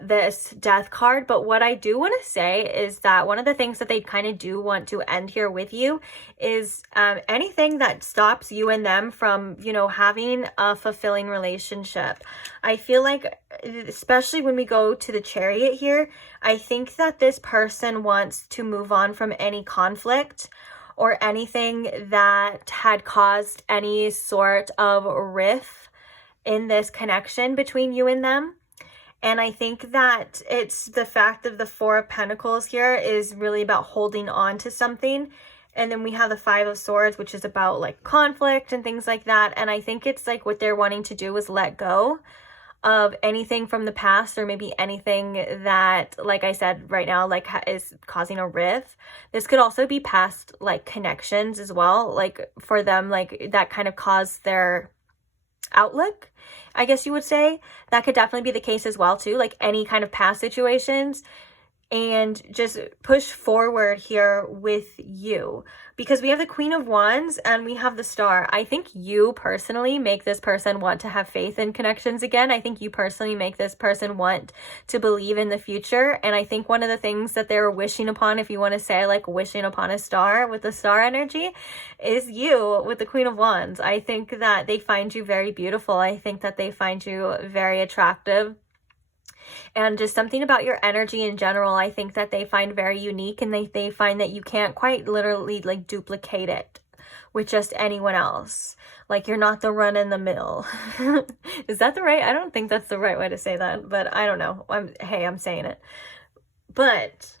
this Death card. But what I do want to say is that one of the things that they kind of do want to end here with you is anything that stops you and them from, you know, having a fulfilling relationship. I feel like, especially when we go to the Chariot here, I think that this person wants to move on from any conflict or anything that had caused any sort of rift in this connection between you and them. And I think that it's the fact of the 4 of Pentacles here is really about holding on to something. And then we have the 5 of Swords, which is about like conflict and things like that. And I think it's like what they're wanting to do is let go of anything from the past, or maybe anything that, like I said right now, like is causing a rift. This could also be past like connections as well, like for them, like that kind of caused their outlook, I guess you would say. That could definitely be the case as well too, like any kind of past situations. and just push forward here with you, because we have the Queen of Wands and we have the Star. I think you personally make this person want to have faith in connections again. I think you personally make this person want to believe in the future. And I think one of the things that they're wishing upon, if you want to say like wishing upon a star with the star energy, is you with the Queen of Wands. I think that they find you very beautiful. I think that they find you very attractive. And just something about your energy in general, I think that they find very unique, and they find that you can't quite literally like duplicate it with just anyone else. Like you're not the run in the mill. Is that the right? I don't think that's the right way to say that, but I don't know. I'm saying it. But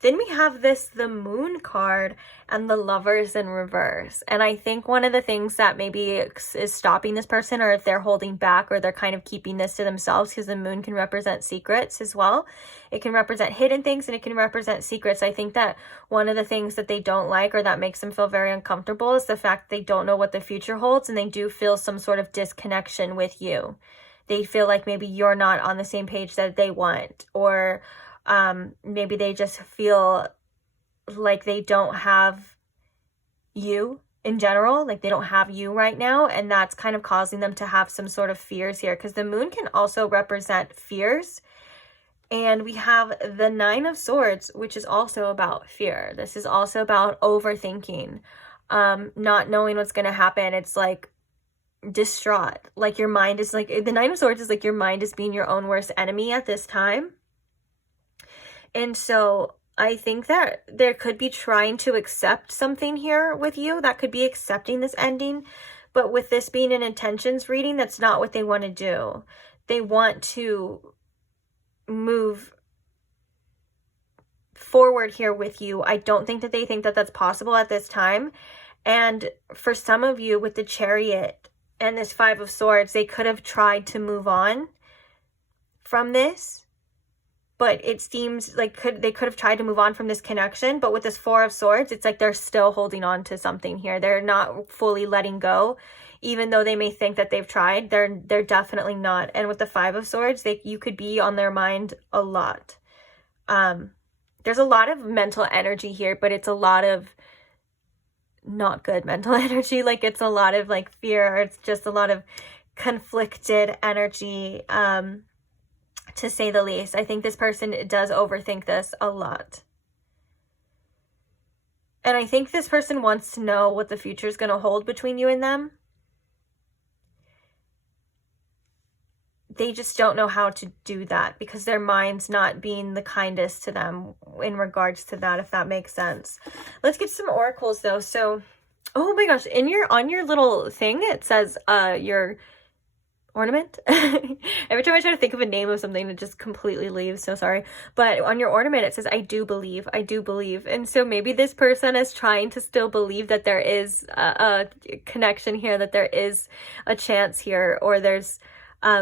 then we have the Moon card and the Lovers in reverse. And I think one of the things that maybe is stopping this person, or if they're holding back or they're kind of keeping this to themselves, because the Moon can represent secrets as well. It can represent hidden things and it can represent secrets. I think that one of the things that they don't like, or that makes them feel very uncomfortable, is the fact they don't know what the future holds, and they do feel some sort of disconnection with you. They feel like maybe you're not on the same page that they want, or maybe they just feel like they don't have you in general, like they don't have you right now, and that's kind of causing them to have some sort of fears here, because the Moon can also represent fears. And we have the Nine of Swords, which is also about fear. This is also about overthinking, not knowing what's going to happen. It's like distraught, like your mind is like, the Nine of Swords is like your mind is being your own worst enemy at this time. And so I think that there could be trying to accept something here with you. That could be accepting this ending. But with this being an intentions reading, that's not what they want to do. They want to move forward here with you. I don't think that they think that that's possible at this time. And for some of you with the Chariot and this Five of Swords, they could have tried to move on from this. But it seems like they could have tried to move on from this connection. But with this Four of Swords, it's like they're still holding on to something here. They're not fully letting go. Even though they may think that they've tried, they're definitely not. And with the Five of Swords, you could be on their mind a lot. There's a lot of mental energy here, but it's a lot of not good mental energy. Like it's a lot of like fear. It's just a lot of conflicted energy. To say the least. I think this person does overthink this a lot. And I think this person wants to know what the future is going to hold between you and them. They just don't know how to do that because their mind's not being the kindest to them in regards to that, if that makes sense. Let's get some oracles though. So, oh my gosh, on your little thing, it says your ornament. Every time I try to think of a name of something, it just completely leaves. So sorry. But on your ornament, it says, I do believe. I do believe. And so maybe this person is trying to still believe that there is a connection here, that there is a chance here, or there's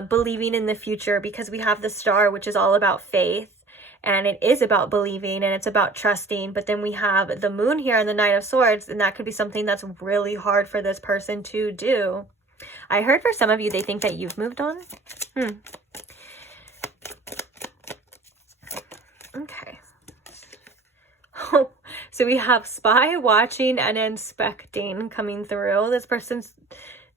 believing in the future, because we have the Star, which is all about faith. And it is about believing and it's about trusting. But then we have the Moon here and the Nine of Swords. And that could be something that's really hard for this person to do. I heard for some of you, they think that you've moved on. Okay. Oh, so we have spy, watching, and inspecting coming through. This person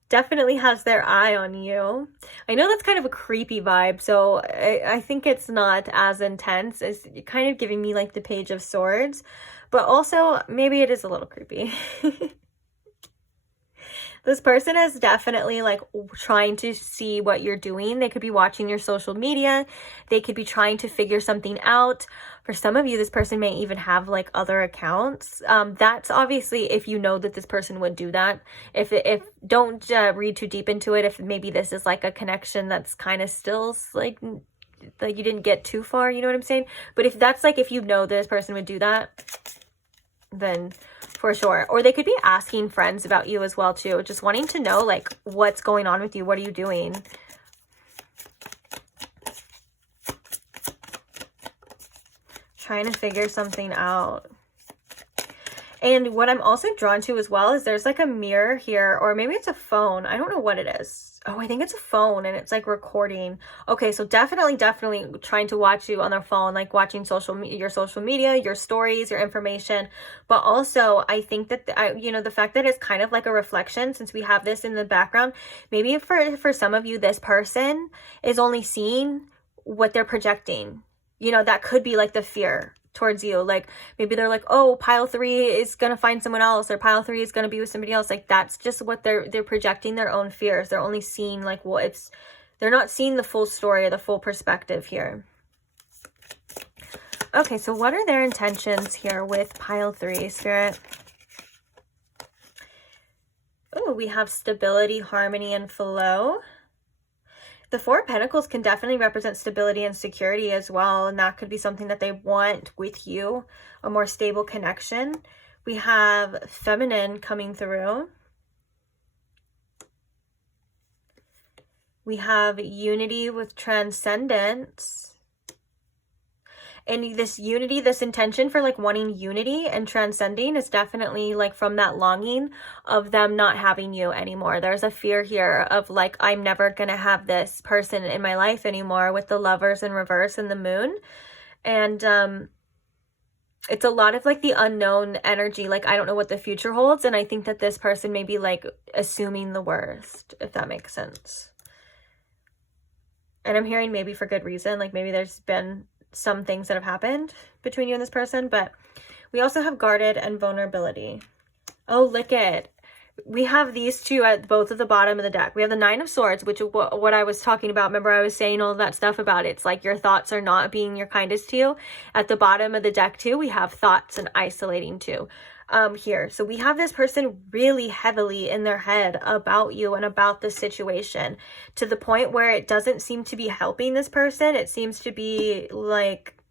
definitely has their eye on you. I know that's kind of a creepy vibe, so I think it's not as intense. It's kind of giving me like the Page of Swords, but also maybe it is a little creepy. This person is definitely like trying to see what you're doing. They could be watching your social media. They could be trying to figure something out. For some of you, this person may even have like other accounts. That's obviously if you know that this person would do that. If don't read too deep into it. If maybe this is like a connection that's kind of still like you didn't get too far, you know what I'm saying? But if that's like, if you know this person would do that, then for sure. Or they could be asking friends about you as well too, just wanting to know like what's going on with you. What are you doing? Trying to figure something out. And what I'm also drawn to as well is there's like a mirror here, or maybe it's a phone. I don't know what it is. Oh, I think it's a phone and it's like recording. Okay, so definitely trying to watch you on their phone, like watching your social media, your stories, your information. But also, I think that the fact that it's kind of like a reflection, since we have this in the background, maybe for some of you, this person is only seeing what they're projecting. That could be like the fear towards you. Like maybe they're like, oh, pile 3 is gonna find someone else, or pile 3 is gonna be with somebody else. Like that's just what they're projecting, their own fears. They're only seeing like they're not seeing the full story or the full perspective here. Okay, so what are their intentions here with pile 3, Spirit? Oh, we have stability, harmony, and flow. The 4 of Pentacles can definitely represent stability and security as well, and that could be something that they want with you, a more stable connection. We have feminine coming through. We have unity with transcendence. And this unity, this intention for like wanting unity and transcending is definitely like from that longing of them not having you anymore. There's a fear here of like, I'm never going to have this person in my life anymore, with the Lovers in reverse and the Moon. And it's a lot of like the unknown energy. Like, I don't know what the future holds. And I think that this person may be like assuming the worst, if that makes sense. And I'm hearing maybe for good reason. Like maybe there's been some things that have happened between you and this person, but we also have guarded and vulnerability. Oh, look at, we have these two at both of the bottom of the deck. We have the 9 of Swords, which is what I was talking about. Remember, I was saying all that stuff about it's like your thoughts are not being your kindest to you. At the bottom of the deck too, we have thoughts and isolating too. Here. So we have this person really heavily in their head about you and about the situation, to the point where it doesn't seem to be helping this person. It seems to be like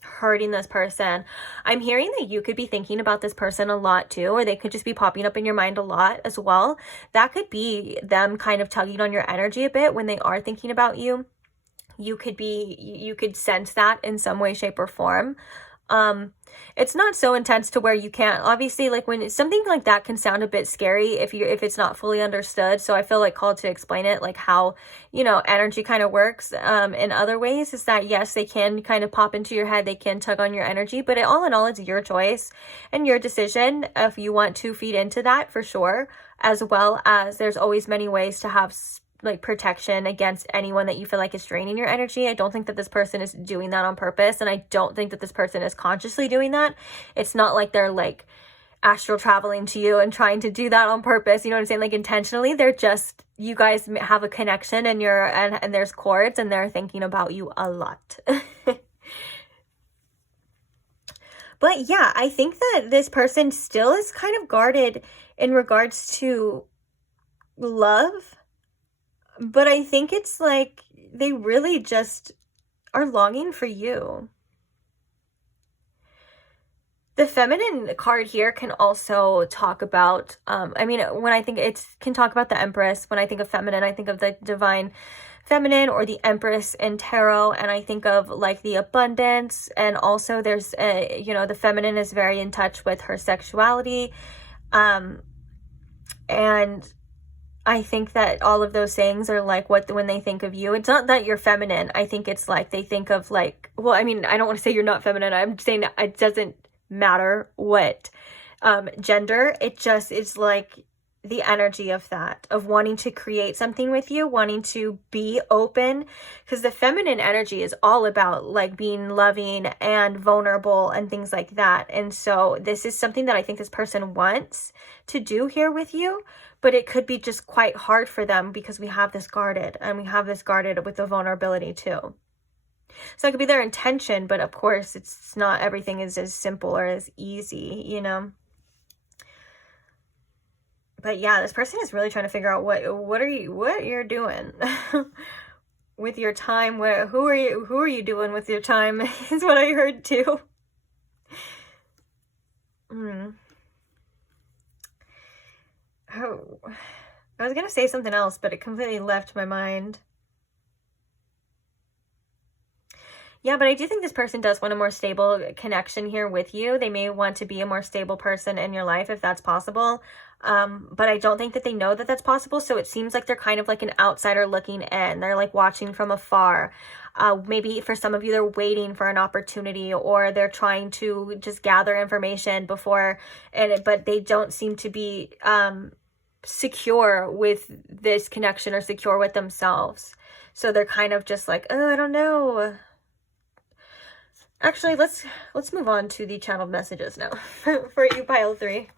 hurting this person. I'm hearing that you could be thinking about this person a lot too, or they could just be popping up in your mind a lot as well. That could be them kind of tugging on your energy a bit when they are thinking about you. You could sense that in some way, shape, or form. It's not so intense to where you can't, obviously, like when something like that can sound a bit scary if it's not fully understood. So I feel like called to explain it, like how, energy kind of works, in other ways, is that yes, they can kind of pop into your head. They can tug on your energy, but all in all, it's your choice and your decision if you want to feed into that, for sure. As well as there's always many ways to have like protection against anyone that you feel like is draining your energy. I don't think that this person is doing that on purpose, and I don't think that this person is consciously doing that. It's not like they're like astral traveling to you and trying to do that on purpose, you know what I'm saying, like intentionally. They're just, you guys have a connection, and and there's chords, and they're thinking about you a lot. But yeah, I think that this person still is kind of guarded in regards to love. But I think it's like they really just are longing for you. The feminine card here can also talk about, when I think it can talk about the Empress. When I think of feminine, I think of the divine feminine or the Empress in tarot. And I think of like the abundance. And also there's, the feminine is very in touch with her sexuality. And I think that all of those things are like when they think of you, it's not that you're feminine. I think it's like they think of like, well, I don't want to say you're not feminine. I'm saying it doesn't matter what gender. It just is like the energy of that, of wanting to create something with you, wanting to be open, because the feminine energy is all about like being loving and vulnerable and things like that. And so this is something that I think this person wants to do here with you. But it could be just quite hard for them because we have this guarded, and we have this guarded with the vulnerability too. So it could be their intention, but of course it's not everything is as simple or as easy, But yeah, this person is really trying to figure out what you're doing with your time. Who are you doing with your time is what I heard too. Oh, I was gonna say something else, but it completely left my mind. Yeah, but I do think this person does want a more stable connection here with you. They may want to be a more stable person in your life if that's possible. But I don't think that they know that that's possible. So it seems like they're kind of like an outsider looking in. They're like watching from afar. Maybe for some of you, they're waiting for an opportunity, or they're trying to just gather information before, but they don't seem to be secure with this connection or secure with themselves. So they're kind of just like, oh, I don't know. Actually, let's move on to the channeled messages now for you, pile 3,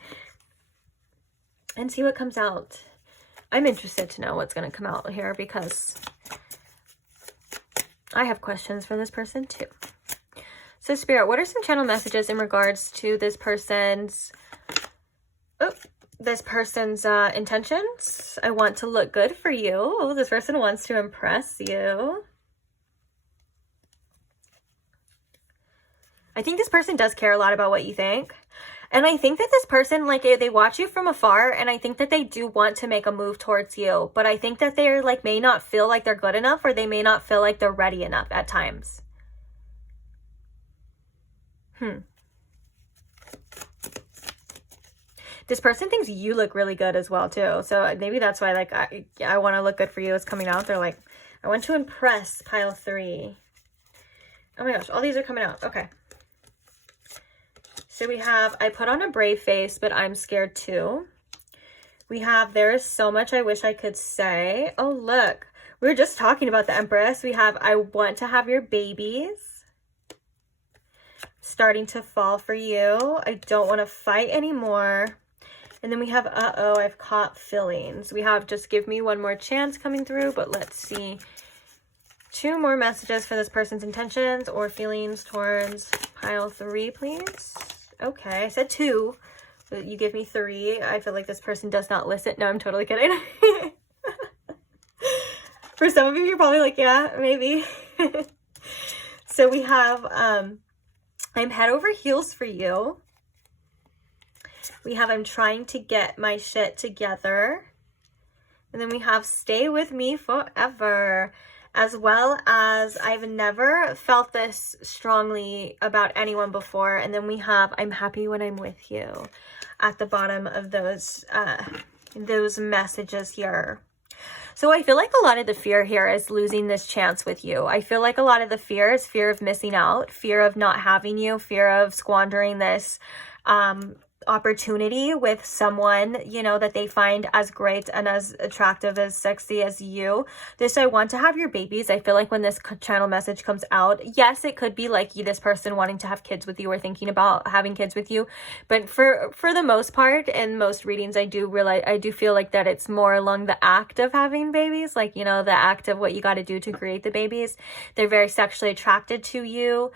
and see what comes out. I'm interested to know what's going to come out here because I have questions for this person too. So Spirit, what are some channel messages in regards to this person's intentions? I want to look good for you. Oh, this person wants to impress you. I think this person does care a lot about what you think. And I think that this person, like, they watch you from afar, and I think that they do want to make a move towards you. But I think that they're, like, may not feel like they're good enough, or they may not feel like they're ready enough at times. This person thinks you look really good as well, too. So maybe that's why, like, I want to look good for you is coming out. They're like, I want to impress, pile 3. Oh my gosh, all these are coming out. Okay. So we have, I put on a brave face, but I'm scared too. We have, there is so much I wish I could say. Oh, look, we were just talking about the Empress. We have, I want to have your babies. Starting to fall for you. I don't want to fight anymore. And then we have, uh-oh, I've caught feelings. We have, just give me one more chance coming through, but let's see. 2 more messages for this person's intentions or feelings towards pile 3, please. Okay, I said 2, but you give me 3. I feel like this person does not listen. No, I'm totally kidding. For some of you, you're probably like, yeah, maybe. So we have, I'm head over heels for you. We have, I'm trying to get my shit together. And then we have, stay with me forever. As well as, I've never felt this strongly about anyone before. And then we have, I'm happy when I'm with you at the bottom of those messages here. So I feel like a lot of the fear here is losing this chance with you. I feel like a lot of the fear is fear of missing out, fear of not having you, fear of squandering this opportunity with someone, you know, that they find as great and as attractive, as sexy as you. This, I want to have your babies. I feel like when this channel message comes out, yes, it could be like you, this person wanting to have kids with you or thinking about having kids with you. But for the most part, in most readings, I do feel like that it's more along the act of having babies, like, you know, the act of what you got to do to create the babies. They're very sexually attracted to you.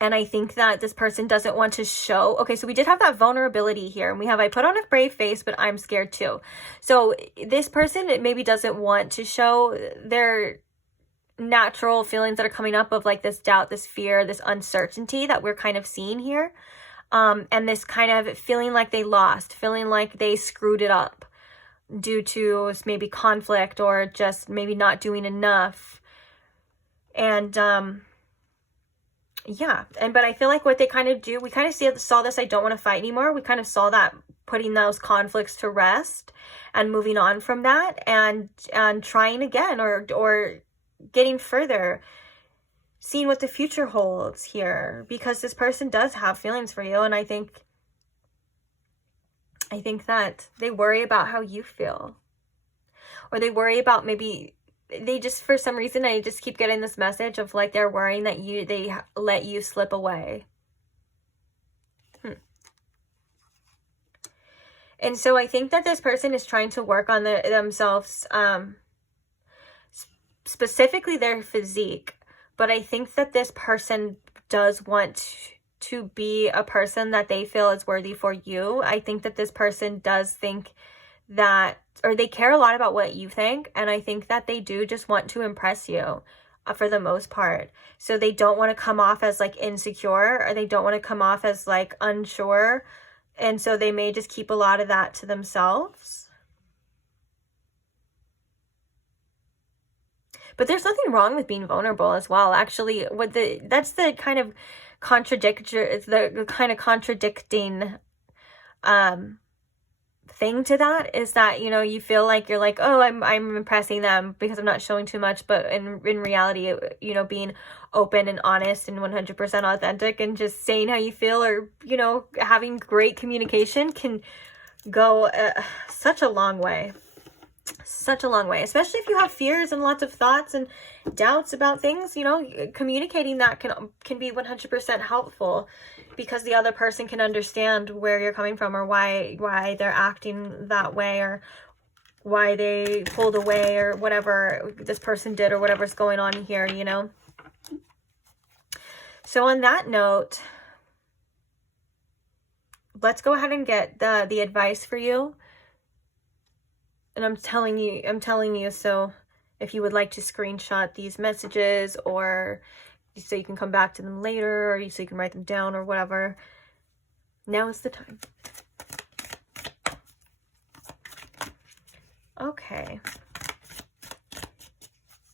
And I think that this person doesn't want to show. Okay, so we did have that vulnerability here. And we have, I put on a brave face, but I'm scared too. So this person, it maybe doesn't want to show their natural feelings that are coming up of like this doubt, this fear, this uncertainty that we're kind of seeing here. And this kind of feeling like they lost, feeling like they screwed it up due to maybe conflict or just maybe not doing enough. And, yeah, but I feel like what they kind of do, we kind of saw this, I don't want to fight anymore. We kind of saw that putting those conflicts to rest and moving on from that and trying again or getting further, seeing what the future holds here, because this person does have feelings for you. And I think that they worry about how you feel, or they worry about maybe they just, for some reason, I just keep getting this message of like they're worrying that they let you slip away. And so I think that this person is trying to work on themselves, specifically their physique. But I think that this person does want to be a person that they feel is worthy for you. I think that this person does think that, or they care a lot about what you think, and I think that they do just want to impress you for the most part. So they don't want to come off as like insecure, or they don't want to come off as like unsure, and so they may just keep a lot of that to themselves. But there's nothing wrong with being vulnerable as well. Actually, that's the kind of contradicting thing to that is that, you know, you feel like you're like, oh, I'm impressing them because I'm not showing too much, but in reality, you know, being open and honest and 100% authentic and just saying how you feel, or, you know, having great communication can go such a long way. Such a long way, especially if you have fears and lots of thoughts and doubts about things. You know, communicating that can be 100% helpful, because the other person can understand where you're coming from, or why they're acting that way, or why they pulled away, or whatever this person did, or whatever's going on here, you know. So on that note, let's go ahead and get the advice for you. And I'm telling you, so if you would like to screenshot these messages, or so you can come back to them later, or so you can write them down, or whatever, now is the time. Okay.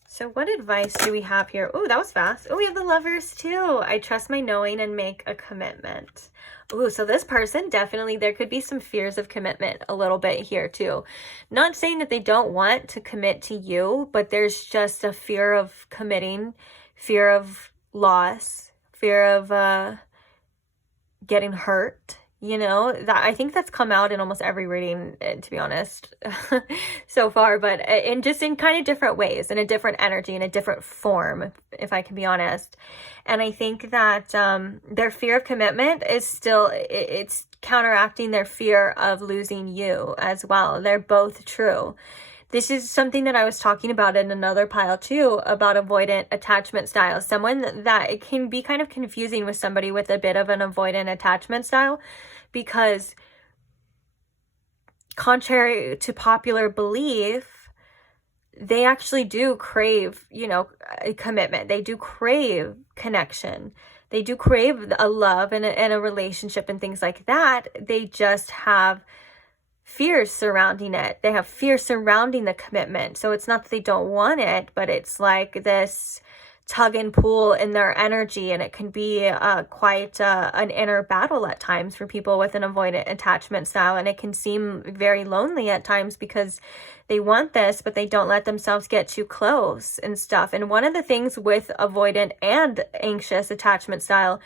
So what advice do we have here? Oh, that was fast. Oh, we have the Lovers too. I trust my knowing and make a commitment. Ooh, so this person, definitely, there could be some fears of commitment a little bit here too. Not saying that they don't want to commit to you, but there's just a fear of committing, fear of loss, fear of getting hurt. You know, that I think that's come out in almost every reading, to be honest, so far, but in kind of different ways, in a different energy, in a different form, if I can be honest. And I think that their fear of commitment is still, it's counteracting their fear of losing you as well. They're both true. This is something that I was talking about in another pile too, about avoidant attachment style. Someone that it can be kind of confusing with somebody with a bit of an avoidant attachment style, because contrary to popular belief, they actually do crave, you know, a commitment. They do crave connection. They do crave a love and a relationship and things like that. They just have fears surrounding it. They have fear surrounding the commitment. So it's not that they don't want it, but it's like this tug and pull in their energy, and it can be quite an inner battle at times for people with an avoidant attachment style, and it can seem very lonely at times because they want this, but they don't let themselves get too close and stuff. And one of the things with avoidant and anxious attachment style,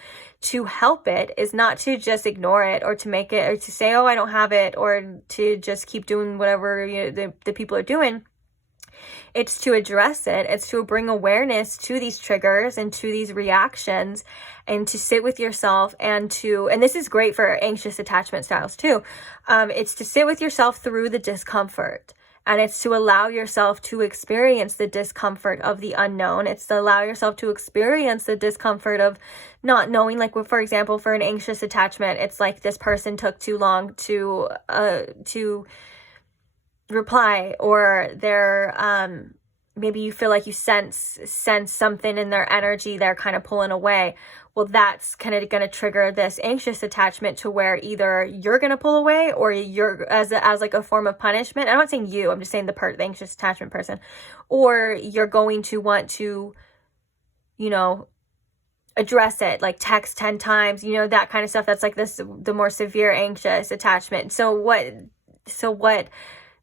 to help it, is not to just ignore it, or to make it, or to say, oh, I don't have it, or to just keep doing whatever, you know, the people are doing. It's to address it. It's to bring awareness to these triggers and to these reactions, and to sit with yourself, and this is great for anxious attachment styles too. It's to sit with yourself through the discomfort. And it's to allow yourself to experience the discomfort of the unknown. It's to allow yourself to experience the discomfort of not knowing, like, for example, for an anxious attachment, it's like this person took too long to reply, or they're maybe you feel like you sense something in their energy, they're kind of pulling away. Well, that's kind of going to trigger this anxious attachment, to where either you're going to pull away, or you're as like a form of punishment. I'm not saying you, I'm just saying the anxious attachment person, or you're going to want to, you know, address it, like text 10 times, you know, that kind of stuff. That's like the more severe anxious attachment. So what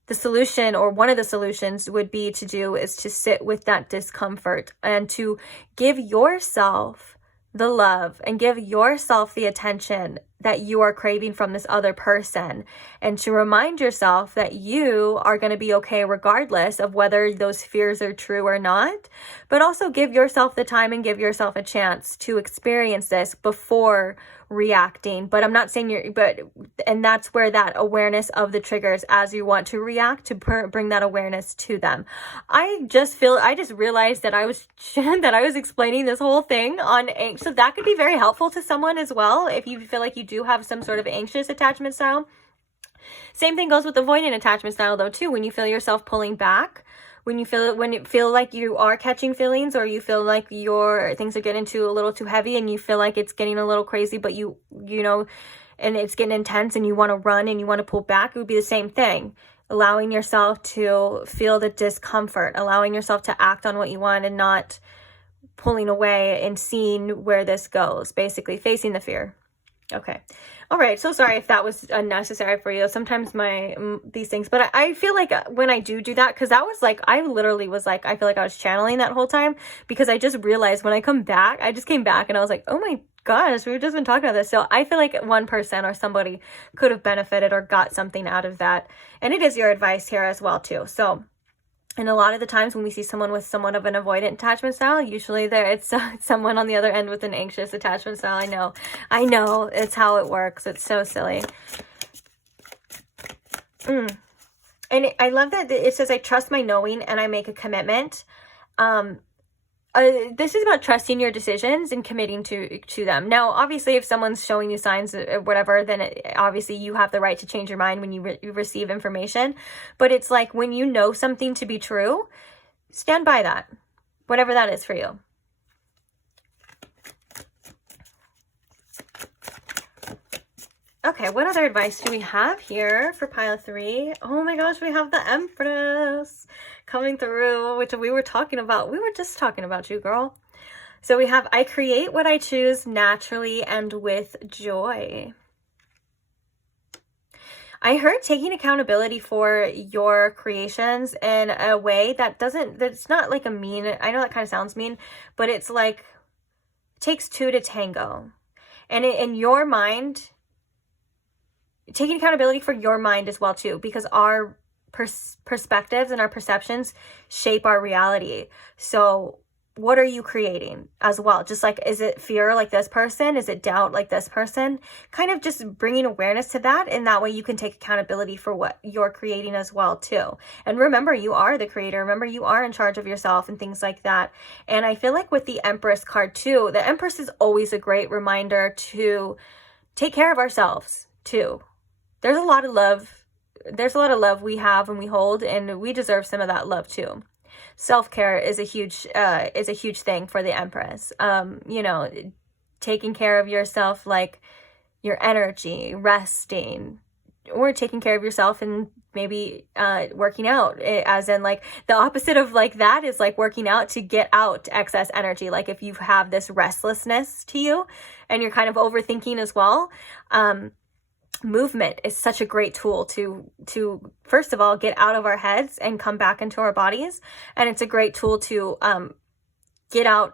the solution, or one of the solutions, would be to do is to sit with that discomfort, and to give yourself the love and give yourself the attention that you are craving from this other person, and to remind yourself that you are going to be okay regardless of whether those fears are true or not. But also give yourself the time and give yourself a chance to experience this before reacting. But I'm not saying and that's where that awareness of the triggers as you want to react, to bring that awareness to them. I just realized that I was explaining this whole thing on anxious, so that could be very helpful to someone as well, if you feel like you do have some sort of anxious attachment style. Same thing goes with avoidant attachment style though too. When you feel yourself pulling back, when you feel like you are catching feelings, or you feel like your things are getting a little too heavy, and you feel like it's getting a little crazy, but you know, and it's getting intense, and you want to run and you want to pull back, it would be the same thing. allowing yourself to feel the discomfort, allowing yourself to act on what you want and not pulling away and seeing where this goes, basically facing the fear. Okay. All right. So sorry if that was unnecessary for you. Sometimes these things, but I feel like when I do that, because that was like, I literally was like, I feel like I was channeling that whole time, because I just realized when I come back, I just came back and I was like, oh my gosh, we've just been talking about this. So I feel like one person or somebody could have benefited or got something out of that. And it is your advice here as well too. So, and a lot of the times when we see someone with somewhat of an avoidant attachment style, usually it's someone on the other end with an anxious attachment style. I know, it's how it works. It's so silly. And I love that it says, I trust my knowing and I make a commitment. This is about trusting your decisions and committing to them. Now, obviously, if someone's showing you signs or whatever, then obviously you have the right to change your mind when you receive information. But it's like when you know something to be true, stand by that, whatever that is for you. Okay, what other advice do we have here for pile 3? Oh my gosh, we have the Empress coming through, which we were talking about. We were just talking about you, girl. So we have, I create what I choose naturally and with joy. I heard taking accountability for your creations in a way that's not like a mean, I know that kind of sounds mean, but it's like, it takes two to tango. And in your mind, taking accountability for your mind as well too, because our perspectives and our perceptions shape our reality. So what are you creating as well? Just like, is it fear like this person? Is it doubt like this person? Kind of just bringing awareness to that, and that way you can take accountability for what you're creating as well too. And remember, you are the creator. Remember, you are in charge of yourself and things like that. And I feel like with the Empress card too, the Empress is always a great reminder to take care of ourselves too. There's a lot of love we have and we hold, and we deserve some of that love too. Self-care is a huge thing for the Empress. You know, taking care of yourself, like your energy, resting, or taking care of yourself and maybe working out, as in like the opposite of like that is like working out to get out excess energy. Like if you have this restlessness to you and you're kind of overthinking as well, movement is such a great tool to first of all get out of our heads and come back into our bodies, and it's a great tool to get out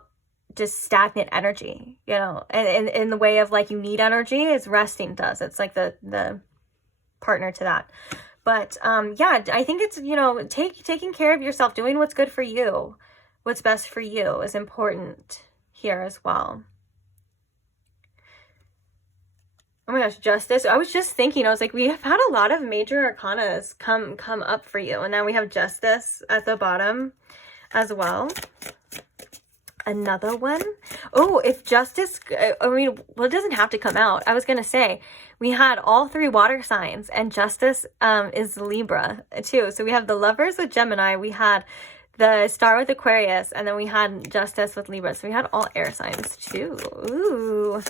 just stagnant energy, you know. And in the way of like you need energy, is resting does. It's like the partner to that. But yeah, I think it's, you know, taking care of yourself, doing what's good for you, what's best for you is important here as well. Oh my gosh, Justice. I was just thinking, I was like, we have had a lot of major arcanas come up for you. And now we have Justice at the bottom as well. Another one. Oh, if Justice, I mean, well, it doesn't have to come out. I was going to say, we had all 3 water signs, and Justice is Libra too. So we have the Lovers with Gemini. We had the Star with Aquarius, and then we had Justice with Libra. So we had all air signs too. Ooh.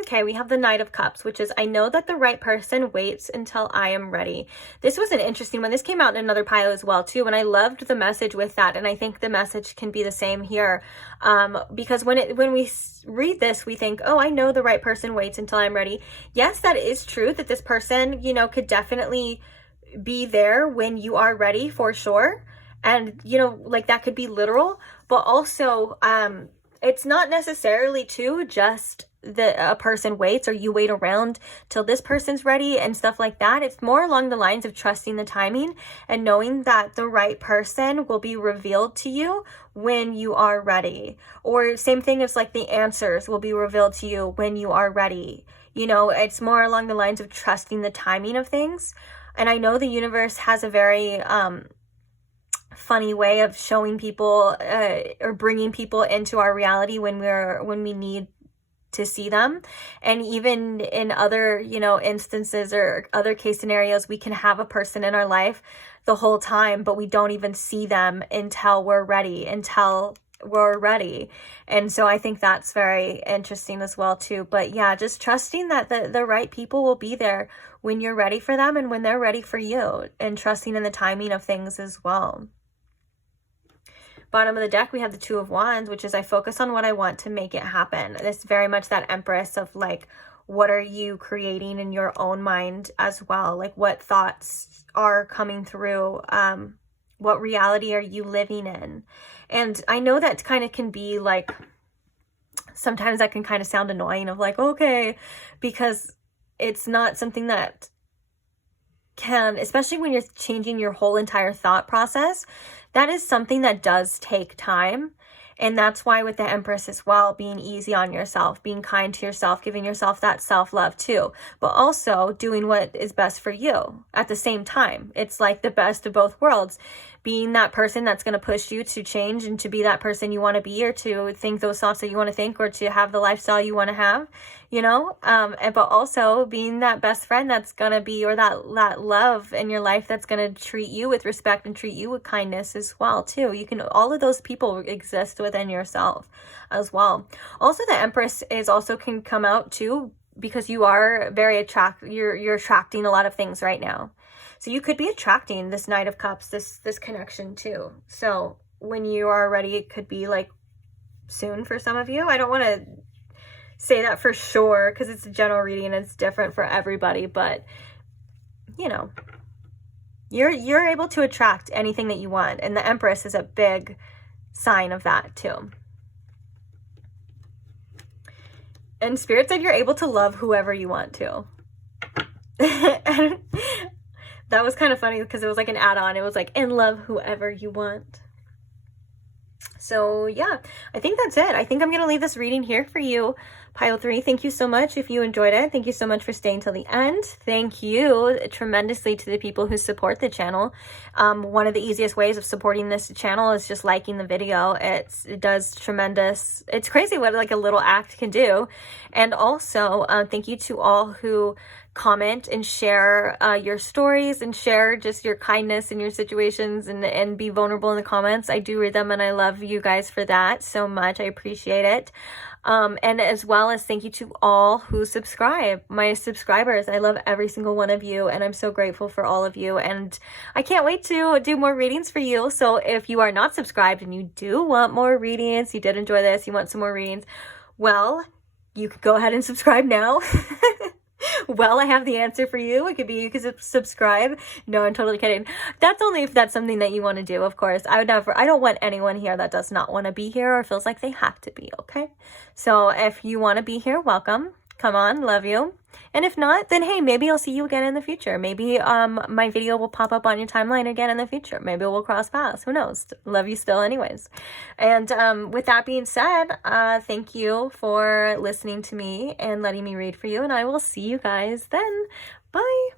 Okay, we have the Knight of Cups, which is, I know that the right person waits until I am ready. This was an interesting one. This came out in another pile as well too, and I loved the message with that, and I think the message can be the same here, because when we read this, we think, oh, I know the right person waits until I'm ready. Yes, that is true, that this person, you know, could definitely be there when you are ready, for sure, and, you know, like that could be literal, but also it's not necessarily too just a person waits or you wait around till this person's ready and stuff like that. It's more along the lines of trusting the timing and knowing that the right person will be revealed to you when you are ready. Or same thing as like the answers will be revealed to you when you are ready. You know, it's more along the lines of trusting the timing of things. And I know the universe has a very funny way of showing people or bringing people into our reality when we need to see them. And even in other, you know, instances or other case scenarios, we can have a person in our life the whole time, but we don't even see them until we're ready, until we're ready. And so I think that's very interesting as well too. But yeah, just trusting that the right people will be there when you're ready for them and when they're ready for you, and trusting in the timing of things as well. Bottom of the deck, we have the Two of Wands, which is I focus on what I want to make it happen. It's very much that Empress of like, what are you creating in your own mind as well? Like, what thoughts are coming through? What reality are you living in? And I know that kind of can be like, sometimes that can kind of sound annoying of like, okay, because it's not something that can, especially when you're changing your whole entire thought process, that is something that does take time. And that's why with the Empress as well, being easy on yourself, being kind to yourself, giving yourself that self-love too, but also doing what is best for you at the same time. It's like the best of both worlds. Being that person that's going to push you to change and to be that person you want to be, or to think those thoughts that you want to think, or to have the lifestyle you want to have, you know, but also being that best friend that's going to be, or that love in your life that's going to treat you with respect and treat you with kindness as well too. You can, all of those people exist within yourself as well. Also, the Empress is also can come out too, because you are very you're attracting a lot of things right now. So you could be attracting this Knight of Cups, this connection too. So when you are ready, it could be like soon for some of you. I don't want to say that for sure because it's a general reading and it's different for everybody, but you know, you're able to attract anything that you want, and the Empress is a big sign of that too. And Spirit said you're able to love whoever you want to. That was kind of funny because it was like an add-on. It was like, and love whoever you want. So yeah, I think that's it. I think I'm going to leave this reading here for you, Pile 3. Thank you so much if you enjoyed it. Thank you so much for staying till the end. Thank you tremendously to the people who support the channel. One of the easiest ways of supporting this channel is just liking the video. It does tremendous. It's crazy what like a little act can do. And also, thank you to all who comment and share your stories and share just your kindness and your situations and be vulnerable in the comments. I do read them and I love you guys for that so much. I appreciate it. And as well as thank you to all who subscribe, my subscribers. I love every single one of you and I'm so grateful for all of you, and I can't wait to do more readings for you. So if you are not subscribed and you do want more readings, you did enjoy this, you want some more readings, well, you could go ahead and subscribe now. Well, I have the answer for you. It could be you could subscribe. No, I'm totally kidding. That's only if that's something that you want to do, of course. I don't want anyone here that does not want to be here or feels like they have to be, okay? So if you want to be here, welcome. Come on, love you. And if not, then hey, maybe I'll see you again in the future. Maybe my video will pop up on your timeline again in the future. Maybe we'll cross paths. Who knows? Love you still anyways. And with that being said, thank you for listening to me and letting me read for you. And I will see you guys then. Bye.